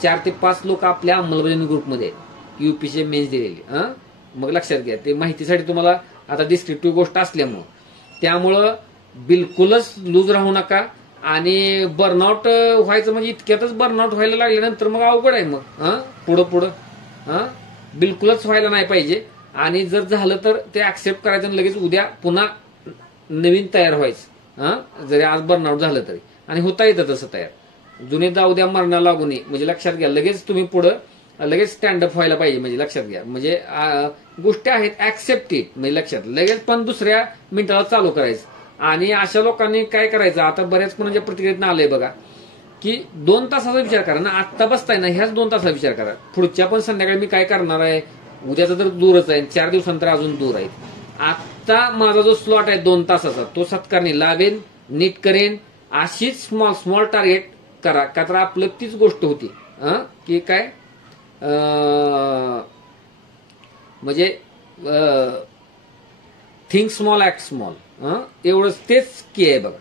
4 ते 5 लोक आपल्या अंमलबजावणी ग्रुपमध्ये युपीएससी मेन्स दिलेली. मग लक्षात घ्या, ते माहितीसाठी तुम्हाला आता डिस्क्रिप्टिव्ह गोष्ट असल्यामुळं, त्यामुळं बिलकुलच लूज राहू नका. आणि बर्नआउट व्हायचं म्हणजे इतक्यातच बर्नआउट व्हायला लागल्यानंतर मग अवघड आहे. मग पुढं बिलकुलच व्हायला नाही पाहिजे. आणि जर झालं तर ते ऍक्सेप्ट करायचं आणि लगेच उद्या पुन्हा नवीन तयार व्हायचं, जरी आज बर्नआउट झालं तरी. आणि होता येतं तसं तयार, जुने जाऊ द्या मरणा लागू नये, म्हणजे लक्षात घ्या. लगेच तुम्ही पुढं लगेच स्टँडअप व्हायला पाहिजे, म्हणजे लक्षात घ्या. म्हणजे गोष्टी आहेत ऍक्सेप्टेड, म्हणजे लक्षात लगेच पण दुसऱ्या मिनिटाला चालू करायचं. आणि अशा लोकांनी काय करायचं, आता बऱ्याच कोणाच्या प्रतिक्रियेत आलंय बघा की 2 तासाचा विचार करा ना, आत्ता बसताय ना ह्याच 2 तासाचा विचार करा, पुढच्या पण संध्याकाळी मी काय करणार आहे, उद्याचा तर दूरच आहे, 4 दिवसांतर अजून दूर आहे. आता माझा जो स्लॉट आहे 2 तासाचा, तो सत्कारणी लावेन, नीट करेन. अशीच स्मॉल टार्गेट करा, का तर आपलं तीच गोष्ट होती की काय म्हणजे थिंक स्मॉल ऍक्ट स्मॉल, एवढंच तेच की आहे बघा.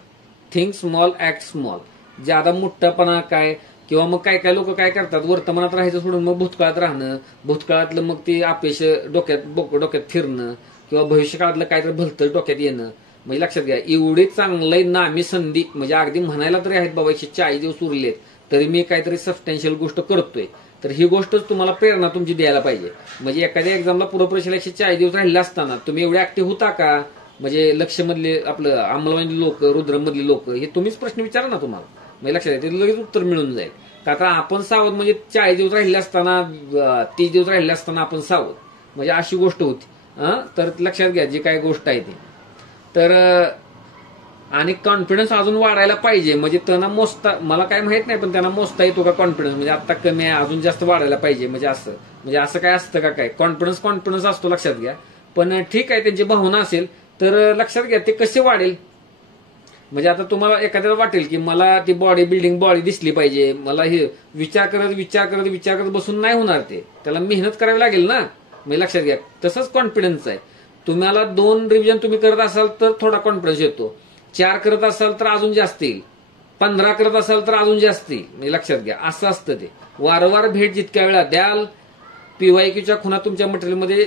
Think small act small. ज्यादा मोठ्यापणा काय, किंवा मग काय लोक काय करतात, वर्तमानात राहायचं सोडून मग भूतकाळात राहणं, भूतकाळातलं मग ते अपयश डोक्यात फिरणं, किंवा भविष्यकाळातलं काहीतरी भलतं डोक्यात येणं. म्हणजे लक्षात घ्या, एवढे चांगले नामी संधी, म्हणजे अगदी म्हणायला तरी आहेत बाबा 140 दिवस उरलेत तरी मी काहीतरी सबस्टॅन्शियल गोष्ट करतोय, तर ही गोष्टच तुम्हाला प्रेरणा तुमची द्यायला पाहिजे. म्हणजे एखाद्या एक्झामला पूर्वपरीक्षेला 140 दिवस राहिले असताना तुम्ही एवढे ऍक्टिव्ह होता का? म्हणजे लक्ष्यमधले आपलं अंमलबजावणी लोक, रुद्रमधली लोक, हे तुम्हीच प्रश्न विचारा ना तुम्हाला, म्हणजे लक्षात घ्या, ते लगेच उत्तर मिळून जाईल. का तर आपण सावध, म्हणजे 40 दिवस राहिले असताना, 30 दिवस राहिले असताना आपण सावध, म्हणजे अशी गोष्ट होती. तर लक्षात घ्या जी काय गोष्ट आहे ती. तर आणि कॉन्फिडन्स अजून वाढायला पाहिजे. म्हणजे त्यांना मोजता, मला काय माहित नाही, पण त्यांना मोजता येतो का कॉन्फिडन्स, म्हणजे आता कमी आहे अजून जास्त वाढायला पाहिजे, म्हणजे असं काय असतं का काय. कॉन्फिडन्स असतो लक्षात घ्या. पण ठीक आहे, त्यांची भावना असेल तर लक्षात घ्या ते कसे वाढेल. म्हणजे आता तुम्हाला एखाद्याला वाटेल की मला ती बिल्डिंग बॉडी दिसली पाहिजे, मला हे विचार करत बसून नाही होणार, ते त्याला मेहनत करावी लागेल ना. म्हणजे लक्षात घ्या तसंच कॉन्फिडन्स आहे. तुम्हाला 2 रिव्हिजन तुम्ही करत असाल तर थोडा कॉन्फिडन्स येतो, 4 करत असाल तर अजून जास्त येईल, 15 करत असाल तर अजून जास्त येईल. म्हणजे लक्षात घ्या असं असतं ते. वारंवार भेट जितक्या वेळा द्याल, पीवायक्यूच्या खुणा तुमच्या मटेरियलमध्ये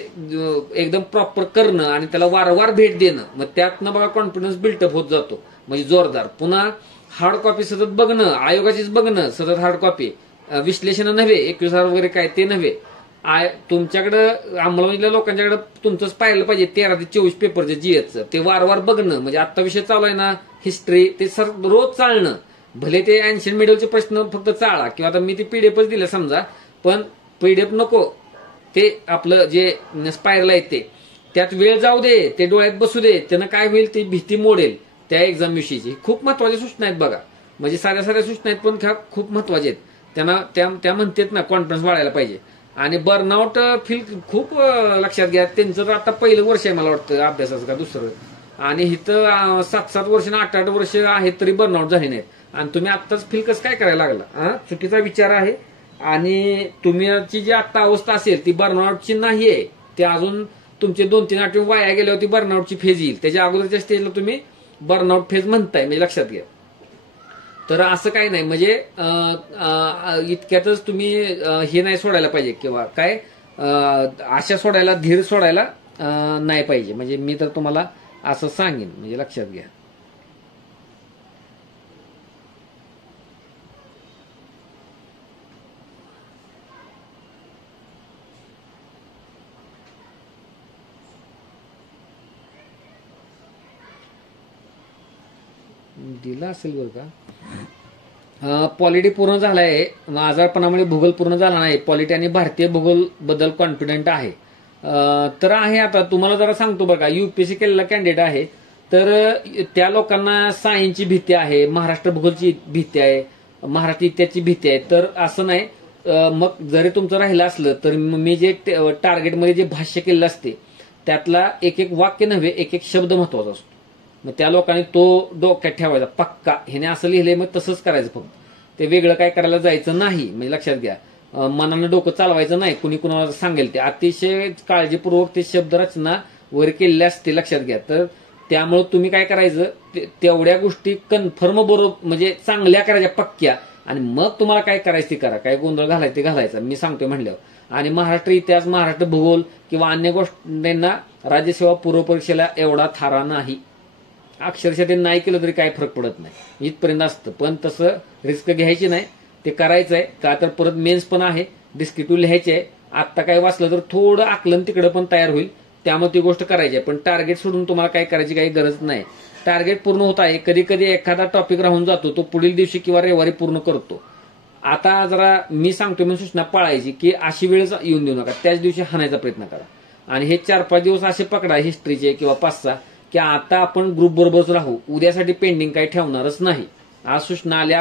एकदम प्रॉपर करणं आणि त्याला वारंवार भेट देणं, मग त्यातनं बघा कॉन्फिडन्स बिल्टअप होत जातो, म्हणजे जोरदार. पुन्हा हार्ड कॉपी सतत बघणं, आयोगाचीच बघणं सतत हार्ड कॉपी, विश्लेषण नव्हे, 21 वगैरे काय ते नव्हे. तुमच्याकडं अंमलबजावणीच्या लोकांच्याकडे तुमचंच पाहिलं पाहिजे 13 ते 24 पेपरचं जीएसचं, ते वारंवार बघणं. म्हणजे आत्ता विषय चालू आहे ना हिस्ट्री, ते रोज चालणं. भले ते एन्शियंट मिडलचे प्रश्न फक्त चाळा, किंवा आता मी ते पीडीएफच दिलं समजा, पण पीडीएफ नको, ते आपलं जे स्पायरल आहे ते त्यात वेळ जाऊ दे, ते डोळ्यात बसू दे, त्यानं काय होईल ती भीती मोडेल त्या एक्झाम विषयीची. खूप महत्वाच्या सूचना आहेत बघा, म्हणजे साऱ्या सूचना आहेत पण खूप महत्वाच्या आहेत. त्यांना त्या म्हणतात ना कॉन्फिडन्स वाढायला पाहिजे. आणि बर्नआउट फील खूप लक्षात घ्या, त्यांचं तर आता पहिलं वर्ष आहे मला वाटतं अभ्यासाचं का दुसरं, आणि इथं 7-7 वर्ष ना 8-8 वर्ष आहेत तरी बर्नआउट झाले नाहीत. आणि तुम्ही आत्ताच फील कसं काय करायला लागला, चुकीचा विचार आहे. आणि तुमची जी आता अवस्था असेल ती बर्नआउटची नाही आहे, ते अजून तुमचे 2-3 आठवडे वाया गेल्यावरती बर्नआउटची फेज येईल. त्याच्या अगोदरच्या स्टेजला तुम्ही बर्नआउट फेज म्हणताय, म्हणजे लक्षात घ्या. तर असं काही नाही, म्हणजे इतक्यातच तुम्ही हे नाही सोडायला पाहिजे, किंवा काय आशा सोडायला, धीर सोडायला नाही पाहिजे. म्हणजे मी तर तुम्हाला असं सांगेन, म्हणजे लक्षात घ्या. दिला असेल बरं का. पॉलिटी पूर्ण झालाय, आजारपणामुळे भूगोल पूर्ण झाला नाही. पॉलिटी आणि भारतीय भूगोल बद्दल कॉन्फिडंट आहे. तर आहे. आता तुम्हाला जरा सांगतो बरं का, युपीएससी केलेला कॅन्डिडेट आहे, तर त्या लोकांना सायन्सची भीती आहे, महाराष्ट्र भूगोलची भीती आहे, महाराष्ट्र इतिहासची भीती आहे. तर असं नाही, मग जरी तुमचं राहिलं असलं तर मी जे टार्गेटमध्ये जे भाष्य केलेलं असते त्यातला एक वाक्य नव्हे, एक शब्द महत्वाचा असतो. मग त्या लोकांनी तो डोक्यात ठेवायचा पक्का, ह्याने असं लिहिलंय मग तसंच करायचं फक्त, ते वेगळं काय करायला जायचं नाही. म्हणजे लक्षात घ्या, मनानं डोकं चालवायचं नाही, कुणी कुणाला सांगेल ते. अतिशय काळजीपूर्वक ते शब्द रचना वगैरे केलेल्या असते, लक्षात घ्या. तर त्यामुळे तुम्ही काय करायचं, तेवढ्या गोष्टी कन्फर्म बरोबर म्हणजे चांगल्या करायच्या पक्क्या, आणि मग तुम्हाला काय करायचं ते करा, काय गोंधळ घालायचं ते घालायचा, मी सांगतोय म्हणल्यावर. आणि महाराष्ट्र इतिहास, महाराष्ट्र भूगोल किंवा अन्य गोष्टींना राज्यसेवा पूर्व परीक्षेला एवढा थारा नाही. अक्षरशः ते नाही केलं तरी काही फरक पडत नाही, इथपर्यंत असतं. पण तसं रिस्क घ्यायची नाही, ते करायचं आहे का, तर परत मेन्स पण आहे, डिस्क्रिप्टिव्ह लिहायचे आहे. आत्ता काय वाचलं तर थोडं आकलन तिकडं पण तयार होईल, त्यामुळे ती गोष्ट करायची आहे. पण टार्गेट सोडून तुम्हाला काय करायची काही गरज नाही. टार्गेट पूर्ण होत आहे, कधी कधी एखादा टॉपिक राहून जातो, तो पुढील दिवशी किंवा रविवारी पूर्ण करतो. आता जरा मी सांगतो मी सूचना पाळायची की अशी वेळ येऊन देऊ नका, त्याच दिवशी हाणायचा प्रयत्न करा. आणि हे 4-5 दिवस असे पकडा हिस्ट्रीचे किंवा 5-6, की आता आपण ग्रुप बरोबरच राहू, उद्यासाठी पेंडिंग काही ठेवणारच नाही. आज सूचना आल्या,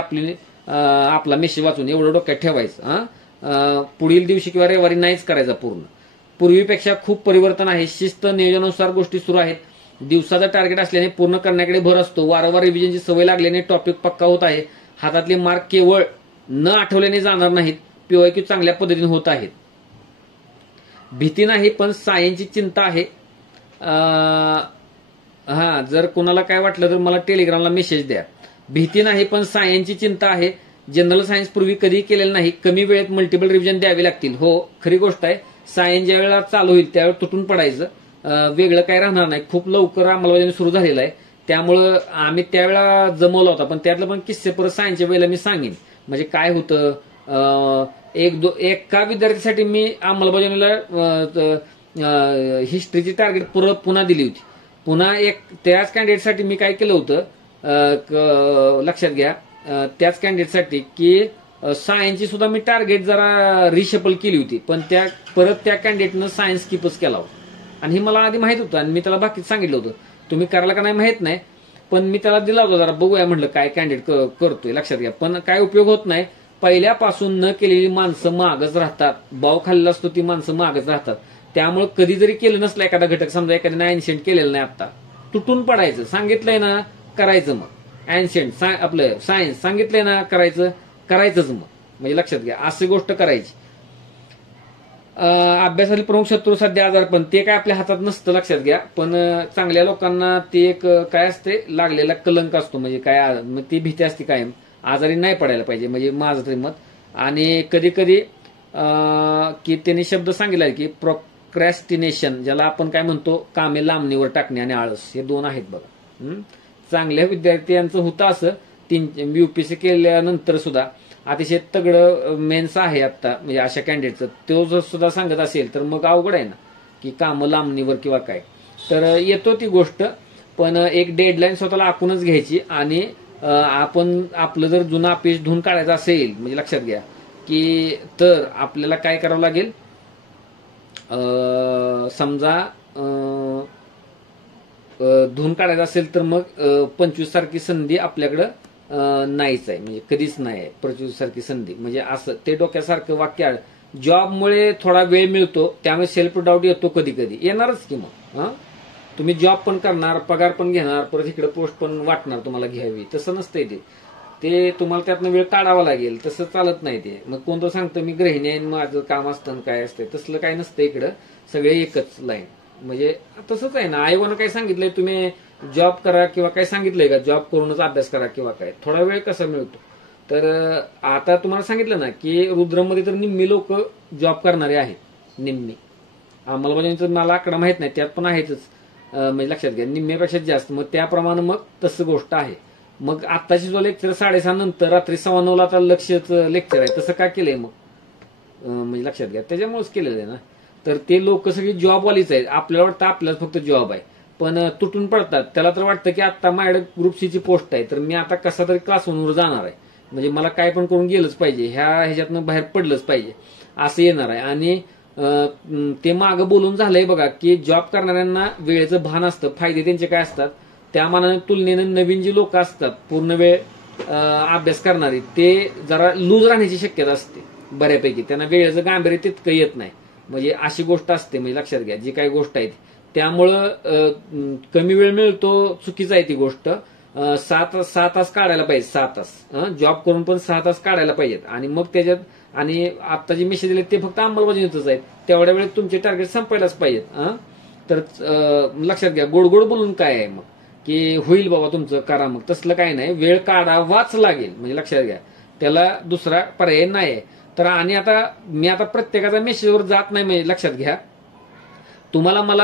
आपला मेसेज वाचून एवढं डोक्यात ठेवायचं. पुढील दिवशी किंवा रविवारी नाहीच करायचा पूर्ण. पूर्वीपेक्षा खूप परिवर्तन आहे, शिस्त नियोजनानुसार गोष्टी सुरू आहेत. दिवसाचा टार्गेट असल्याने पूर्ण करण्याकडे भर असतो. वारंवार रिव्हिजनची सवय लागल्याने टॉपिक पक्का होत आहे. हातातले मार्क केवळ न आठवल्याने जाणार नाहीत, पीवायक्यू चांगल्या पद्धतीने होत आहेत. भीती नाही पण सायन्सची चिंता आहे. जर कोणाला काय वाटलं तर मला टेलिग्रामला मेसेज द्या. भीती नाही पण सायन्सची चिंता आहे. जनरल सायन्स पूर्वी कधी केलेलं नाही, कमी वेळेत मल्टिपल रिव्हिजन द्यावी लागतील. हो, खरी गोष्ट आहे. सायन्स ज्या वेळेला चालू होईल त्यावेळेला तुटून पडायचं, वेगळं काय राहणार नाही. खूप लवकर अंमलबजावणी सुरू झालेलं आहे, त्यामुळं आम्ही त्यावेळेला जमवला होता. पण त्यातलं पण किस्से परत सायन्सच्या वेळेला मी सांगेन. म्हणजे काय होतं, एका विद्यार्थ्यासाठी मी अंमलबजावणीला हिस्ट्रीची टार्गेट पुन्हा दिली होती. पुन्हा त्याच कॅन्डिडेटसाठी मी काय केलं होतं, लक्षात घ्या, त्याच कॅन्डिडेटसाठी की सायन्सची सुद्धा मी टार्गेट जरा रिशफल केली होती. पण परत त्या कॅन्डिडेटनं सायन्स स्किपच केला होता. आणि हे मला आधी माहित होतं आणि मी त्याला बाकीच सांगितलं होतं. तुम्ही करायला का नाही माहित नाही, पण मी त्याला दिला होता जरा बघूया म्हटलं काय कॅन्डिडेट करतोय, लक्षात घ्या. पण काय उपयोग होत नाही. पहिल्यापासून न केलेली माणसं मागच राहतात. बाव खाल्लेला असतो ती माणसं मागच राहतात. त्यामुळे कधी जरी केलं नसलं एखादा घटक, समजा एखाद्याने एन्शियंट केलेलं नाही, आता तुटून पडायचं, सांगितलंय ना करायचं, मग एन्शियंट आपलं सायन्स सांगितलंय ना करायचंच मग, म्हणजे लक्षात घ्या अशी गोष्ट करायची. अभ्यासातील प्रमुख शत्रू सध्या आजारपण, ते काय आपल्या हातात नसतं, लक्षात घ्या. पण चांगल्या लोकांना ते एक काय असते, लागलेला कलंक असतो, म्हणजे काय ती भीती असते कायम, आजारी नाही पडायला पाहिजे, म्हणजे माझं तरी मत. आणि कधी कधी की त्यांनी शब्द सांगितला की प्रोक्रॅस्टिनेशन, ज्याला आपण काय म्हणतो, कामे लांबणीवर टाकणे आणि आळस, हे दोन आहेत बघा. चांगल्या विद्यार्थ्यांचं होतं असं UPSC केल्यानंतर सुद्धा अतिशय तगडं मेन्स आहे आता, म्हणजे अशा कॅन्डिडेटचं, तो जर सुद्धा सांगत असेल तर मग अवघड आहे ना, की कामं लांबणीवर किंवा काय. तर येतो ती गोष्ट, पण एक डेडलाईन स्वतःला आखूनच घ्यायची. आणि आपण आपलं जर जुना अपयश धुवून काढायचं असेल, म्हणजे लक्षात घ्या की, तर आपल्याला काय करावं लागेल, समजा धुवून काढायचं असेल तर मग 25 सारखी संधी आपल्याकडं नाहीच आहे, म्हणजे कधीच नाही आहे 25 सारखी संधी. म्हणजे असं ते डोक्यासारखं वाक्य. जॉबमुळे थोडा वेळ मिळतो, त्यामुळे सेल्फ डाऊट येतो, कधी कधी येणारच की. मग तुम्ही जॉब पण करणार, पगार पण घेणार, परत इकडे पोस्ट पण वाटणार तुम्हाला घ्यावी, तसं नसतंय ते तुम्हाला त्यातनं वेळ काढावा लागेल, तसं चालत नाही ते. मग कोणतं सांगतं मी गृहिणी आहे, माझं काम असतं काय असतंय, तसलं काय नसतं इकडं, सगळे एकच लाईन. म्हणजे तसंच आहे ना, आयोगानं काय सांगितलंय, तुम्ही जॉब करा किंवा काय सांगितलंय का, जॉब करूनच अभ्यास करा किंवा काय, थोडा वेळ कसा मिळतो. तर आता तुम्हाला सांगितलं ना की रुद्रमध्ये तर निम्मी लोक जॉब करणारे आहेत, निम्मी. अंमलबजावणीचं मला आकडा माहित नाही, त्यात पण आहेतच, म्हणजे लक्षात घ्या निम्म्यापेक्षा जास्त. मग त्याप्रमाणे मग तसं गोष्ट आहे. मग आत्ताची जो लेक्चर 6:30 नंतर रात्री 9:15 आता लक्षच लेक्चर आहे, तसं का केलंय मग, म्हणजे लक्षात घ्या त्याच्यामुळेच केलेलं आहे ना. तर ते लोक सगळी जॉबवालीच आहेत. आपल्याला वाटतं आपल्याला फक्त जॉब आहे, पण तुटून पडतात. त्याला तर वाटतं की आता माझ्याकडे ग्रुप सीची पोस्ट आहे, तर मी आता कसा तरी क्लासरूमवर जाणार आहे, म्हणजे मला काय पण करून गेलंच पाहिजे, ह्याच्यातनं बाहेर पडलंच पाहिजे, असं येणार आहे. आणि ते मागं बोलून झालंय बघा की जॉब करणाऱ्यांना वेळेचं भान असतं, फायदे त्यांचे काय असतात, त्या मानाने तुलनेनं नवीन जी लोक असतात पूर्ण वेळ अभ्यास करणारी, ते जरा लूज राहण्याची शक्यता असते बऱ्यापैकी, त्यांना वेळेचं गांभीर्य तितकं येत नाही, म्हणजे अशी गोष्ट असते. म्हणजे लक्षात घ्या जी काही गोष्ट आहे त्यामुळं कमी वेळ मिळतो, चुकीचं आहे ती गोष्ट. 6 तास काढायला पाहिजे, 6 तास जॉब करून पण 6 तास काढायला पाहिजेत. आणि मग त्याच्यात आणि आता जे मेसेज दिले ते फक्त अंमलबजावणीतच आहेत, तेवढ्या वेळेत तुमचे टार्गेट संपायलाच पाहिजेत. तर लक्षात घ्या, गोड गोड बोलून काय आहे मग की होईल बाबा तुमचं करा, मग तसलं काय नाही, वेळ काढावाच लागेल, म्हणजे लक्षात घ्या त्याला दुसरा पर्याय नाही. तर आणि आता मी आता प्रत्येकाचा मेसेजवर जात नाही, म्हणजे लक्षात घ्या तुम्हाला मला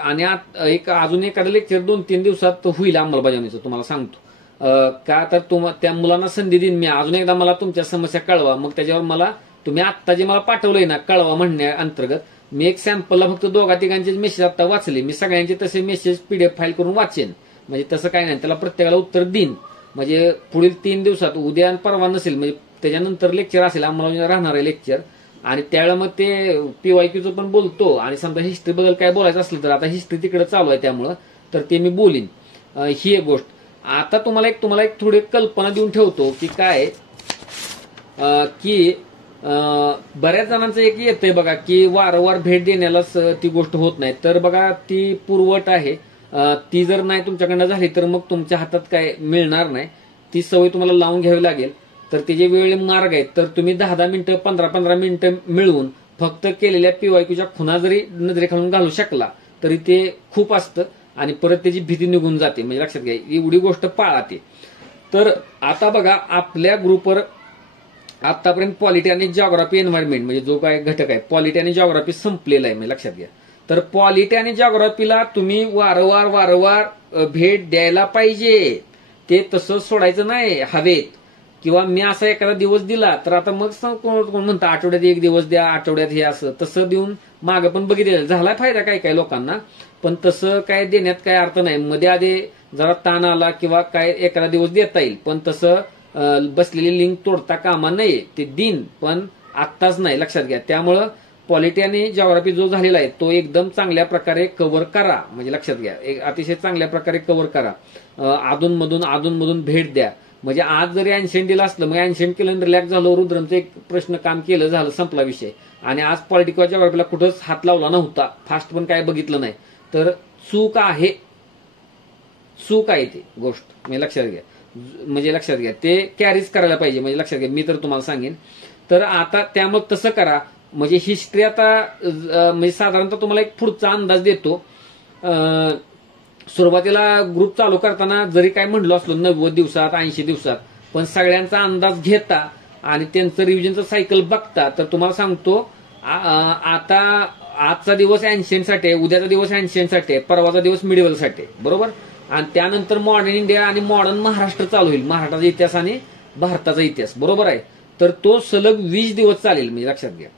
आणि एक अजून एखादं लेक्चर 2-3 दिवसात होईल अंमलबजावणीचं, तुम्हाला सांगतो का. तर त्या मुलांना संधी देईन मी, अजून एकदा मला तुमच्या समस्या कळवा, मग त्याच्यावर मला तुम्ही आत्ता जे मला पाठवलंय ना कळवा म्हणण्या अंतर्गत, मी एक सॅम्पलला फक्त 2-3 मेसेज आता वाचले, मी सगळ्यांचे तसे मेसेज PDF फाईल करून वाचेन, म्हणजे तसं काय नाही, त्याला प्रत्येकाला उत्तर देईन. म्हणजे पुढील 3 दिवसात, उद्या आणि परवा नसेल, म्हणजे त्याच्यानंतर लेक्चर असेल अंमलबजावणी राहणार आहे लेक्चर. आणि त्यावेळेला मग ते PYQचं पण बोलतो, आणि समजा हिस्ट्री बद्दल काय बोलायचं असलं तर आता हिस्ट्री तिकडे चालू आहे त्यामुळं तर ते मी बोलीन. ही एक गोष्ट. आता तुम्हाला एक थोडी कल्पना देऊन ठेवतो की काय की बऱ्याच जणांचं एक येतंय बघा की वारंवार भेट देण्यालाच ती गोष्ट होत नाही. तर बघा ती पुरवट आहे, ती जर नाही तुमच्याकडनं झाली तर मग तुमच्या हातात काय मिळणार नाही. ती सवय तुम्हाला लावून घ्यावी लागेल. तर त्याचे वेगळे मार्ग आहेत. तर तुम्ही 10-10 मिनिटं 15-15 मिनिटं मिळवून फक्त केलेल्या PYQच्या खुणा जरी नजरेखालून घालू शकला तरी ते खूप असतं, आणि परत त्याची भीती निघून जाते. म्हणजे लक्षात घ्या एवढी गोष्ट पाळा ते. तर आता बघा आपल्या ग्रुपवर आतापर्यंत पॉलिटी आणि जिओग्राफी एन्व्हायरमेंट, म्हणजे जो काय घटक आहे पॉलिटी आणि जिओग्राफी संपलेला आहे, म्हणजे लक्षात घ्या. तर पॉलिटी आणि जिओग्राफीला तुम्ही वारंवार भेट द्यायला पाहिजे. ते तसं सोडायचं नाही हवेत, किंवा मी असा एखादा दिवस दिला तर आता मग कोण म्हणतं आठवड्यात 1 दिवस द्या, आठवड्यात हे असं तसं देऊन मागं पण बघितलेलं झाला फायदा काही लोकांना, पण तसं काय देण्यात काय अर्थ नाही. मध्ये आधी जरा ताण आला किंवा काय एखादा दिवस देता येईल, पण तसं बसलेली लिंक तोडता कामा नये. ते दिन पण आत्ताच नाही, लक्षात घ्या. त्यामुळं पॉलिटी आणि जॉग्राफी जो झालेला आहे तो एकदम चांगल्या प्रकारे कव्हर करा. म्हणजे लक्षात घ्या, एक अतिशय चांगल्या प्रकारे कव्हर करा. अधूनमधून भेट द्या. म्हणजे आज जरी एन्शियंट दिलं असलं, मग एन्शियंट केलं रिलॅक्स झालो, रुद्रमचं एक प्रश्न काम केलं, झालं, संपला विषय. आणि आज पॉलिटिकल जॉग्राफीला कुठंच हात लावला नव्हता, फास्ट पण काय बघितलं नाही, तर चूक आहे ती गोष्ट. म्हणजे लक्षात घ्या ते कॅरीच करायला पाहिजे. म्हणजे लक्षात घ्या, मी तर तुम्हाला सांगेन. तर आता त्यामुळे तसं करा. म्हणजे हिस्ट्री आता म्हणजे साधारणतः तुम्हाला एक पुढचा अंदाज देतो. सुरुवातीला ग्रुप चालू करताना जरी काय म्हणलो असलो 90 दिवसात 80 दिवसात, पण सगळ्यांचा अंदाज घेता आणि त्यांचं रिव्हिजनचं सायकल बघता, तर तुम्हाला सांगतो आता आजचा दिवस एन्शियंटसाठी आहे, उद्याचा दिवस एन्शियंटसाठी आहे, परवाचा दिवस मिडिवलसाठी, बरोबर. आणि त्यानंतर मॉडर्न इंडिया आणि मॉडर्न महाराष्ट्र चालू होईल, महाराष्ट्राचा इतिहास आणि भारताचा इतिहास, बरोबर आहे. तर तो सलग 20 दिवस चालेल. म्हणजे लक्षात घ्या,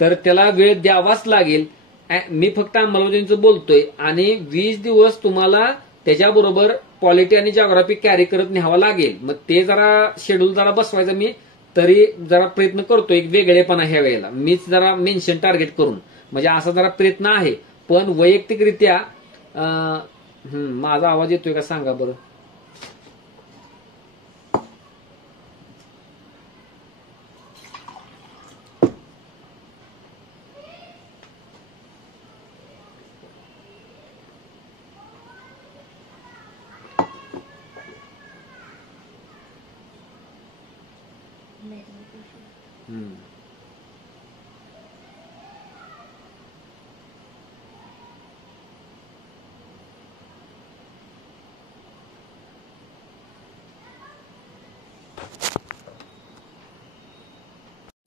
तर त्याला वेळ द्यावाच लागेल. मी फक्त अंमलबजावणीचं बोलतोय आणि 20 दिवस तुम्हाला त्याच्याबरोबर पॉलिटी आणि जॉग्राफी कॅरी करत न्यावा लागेल. मग ते जरा शेड्यूल जरा बसवायचं मी तरी जरा प्रयत्न करतो, एक वेगळेपणा ह्या वेळेला मीच जरा मेन्शन टार्गेट करून, म्हणजे असा जरा प्रयत्न आहे. पण वैयक्तिकरित्या माझा आवाज येतोय का सांगा बरं.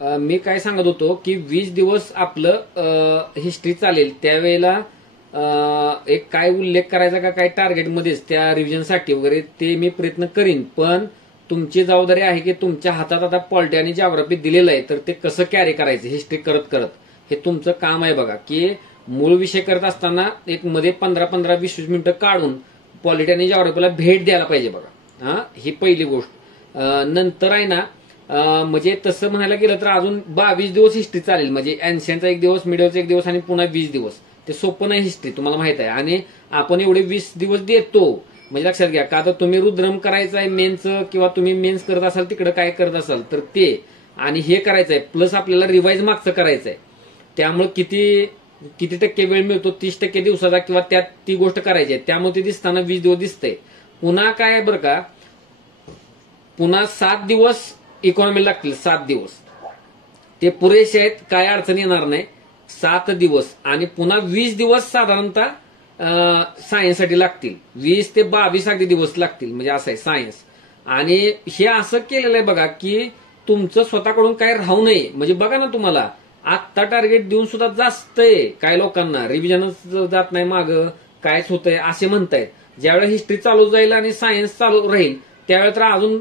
मी काय सांगत होतो की 20 दिवस आपलं हिस्ट्री चालेल. त्यावेळेला एक काय उल्लेख करायचा का काय टार्गेटमध्येच त्या रिव्हिजनसाठी वगैरे ते मी प्रयत्न करीन. पण तुमची जबाबदारी आहे की तुमच्या हातात आता पॉलिटी आणि जॉग्राफी दिलेलं आहे, तर ते कसं कॅरी करायचं हिस्ट्री करत करत, हे तुमचं काम आहे बघा. की मूळ विषय करत असताना एक मध्ये 15-20 मिनिटं काढून पॉलिटी आणि जॉग्राफीला भेट द्यायला पाहिजे बघा. ही पहिली गोष्ट. नंतर आहे ना, म्हणजे तसं म्हणायला गेलं तर अजून 22 दिवस हिस्ट्री चालेल. म्हणजे एन्शियंटचा एक दिवस, मिडलचा एक दिवस आणि पुन्हा 20 दिवस. ते सोपं नाही हिस्ट्री, तुम्हाला माहित आहे. आणि आपण एवढे 20 दिवस देतो. म्हणजे लक्षात घ्या, का तर तुम्ही रुद्रम करायचं आहे मेन्सचं, किंवा तुम्ही मेन्स करत असाल तिकडे काय करत असाल तर ते, आणि हे करायचं आहे, प्लस आपल्याला रिवाइज मागचं करायचं आहे. त्यामुळे किती टक्के वेळ मिळतो, 30% दिवसाचा, किंवा त्यात ती गोष्ट करायची आहे. त्यामुळे ते दिसताना 20 दिवस दिसतंय. पुन्हा काय आहे बरं का, पुन्हा 7 दिवस इकॉनॉमी लागतील. 7 दिवस ते पुरेसे आहेत, काय अडचण येणार नाही. 7 दिवस आणि पुन्हा 20 दिवस साधारणतः सायन्ससाठी लागतील. 20 ते 22 अगदी दिवस लागतील. म्हणजे असं आहे सायन्स. आणि हे असं केलेलं आहे बघा की तुमचं स्वतःकडून काय राहू नये. म्हणजे बघा ना, तुम्हाला आत्ता टार्गेट देऊन सुद्धा जास्त आहे. काय लोकांना रिव्हिजनच जात नाही मागं, कायच होतंय असे म्हणतायत. ज्यावेळेला हिस्ट्री चालू जाईल आणि सायन्स चालू राहील त्यावेळेला तर अजून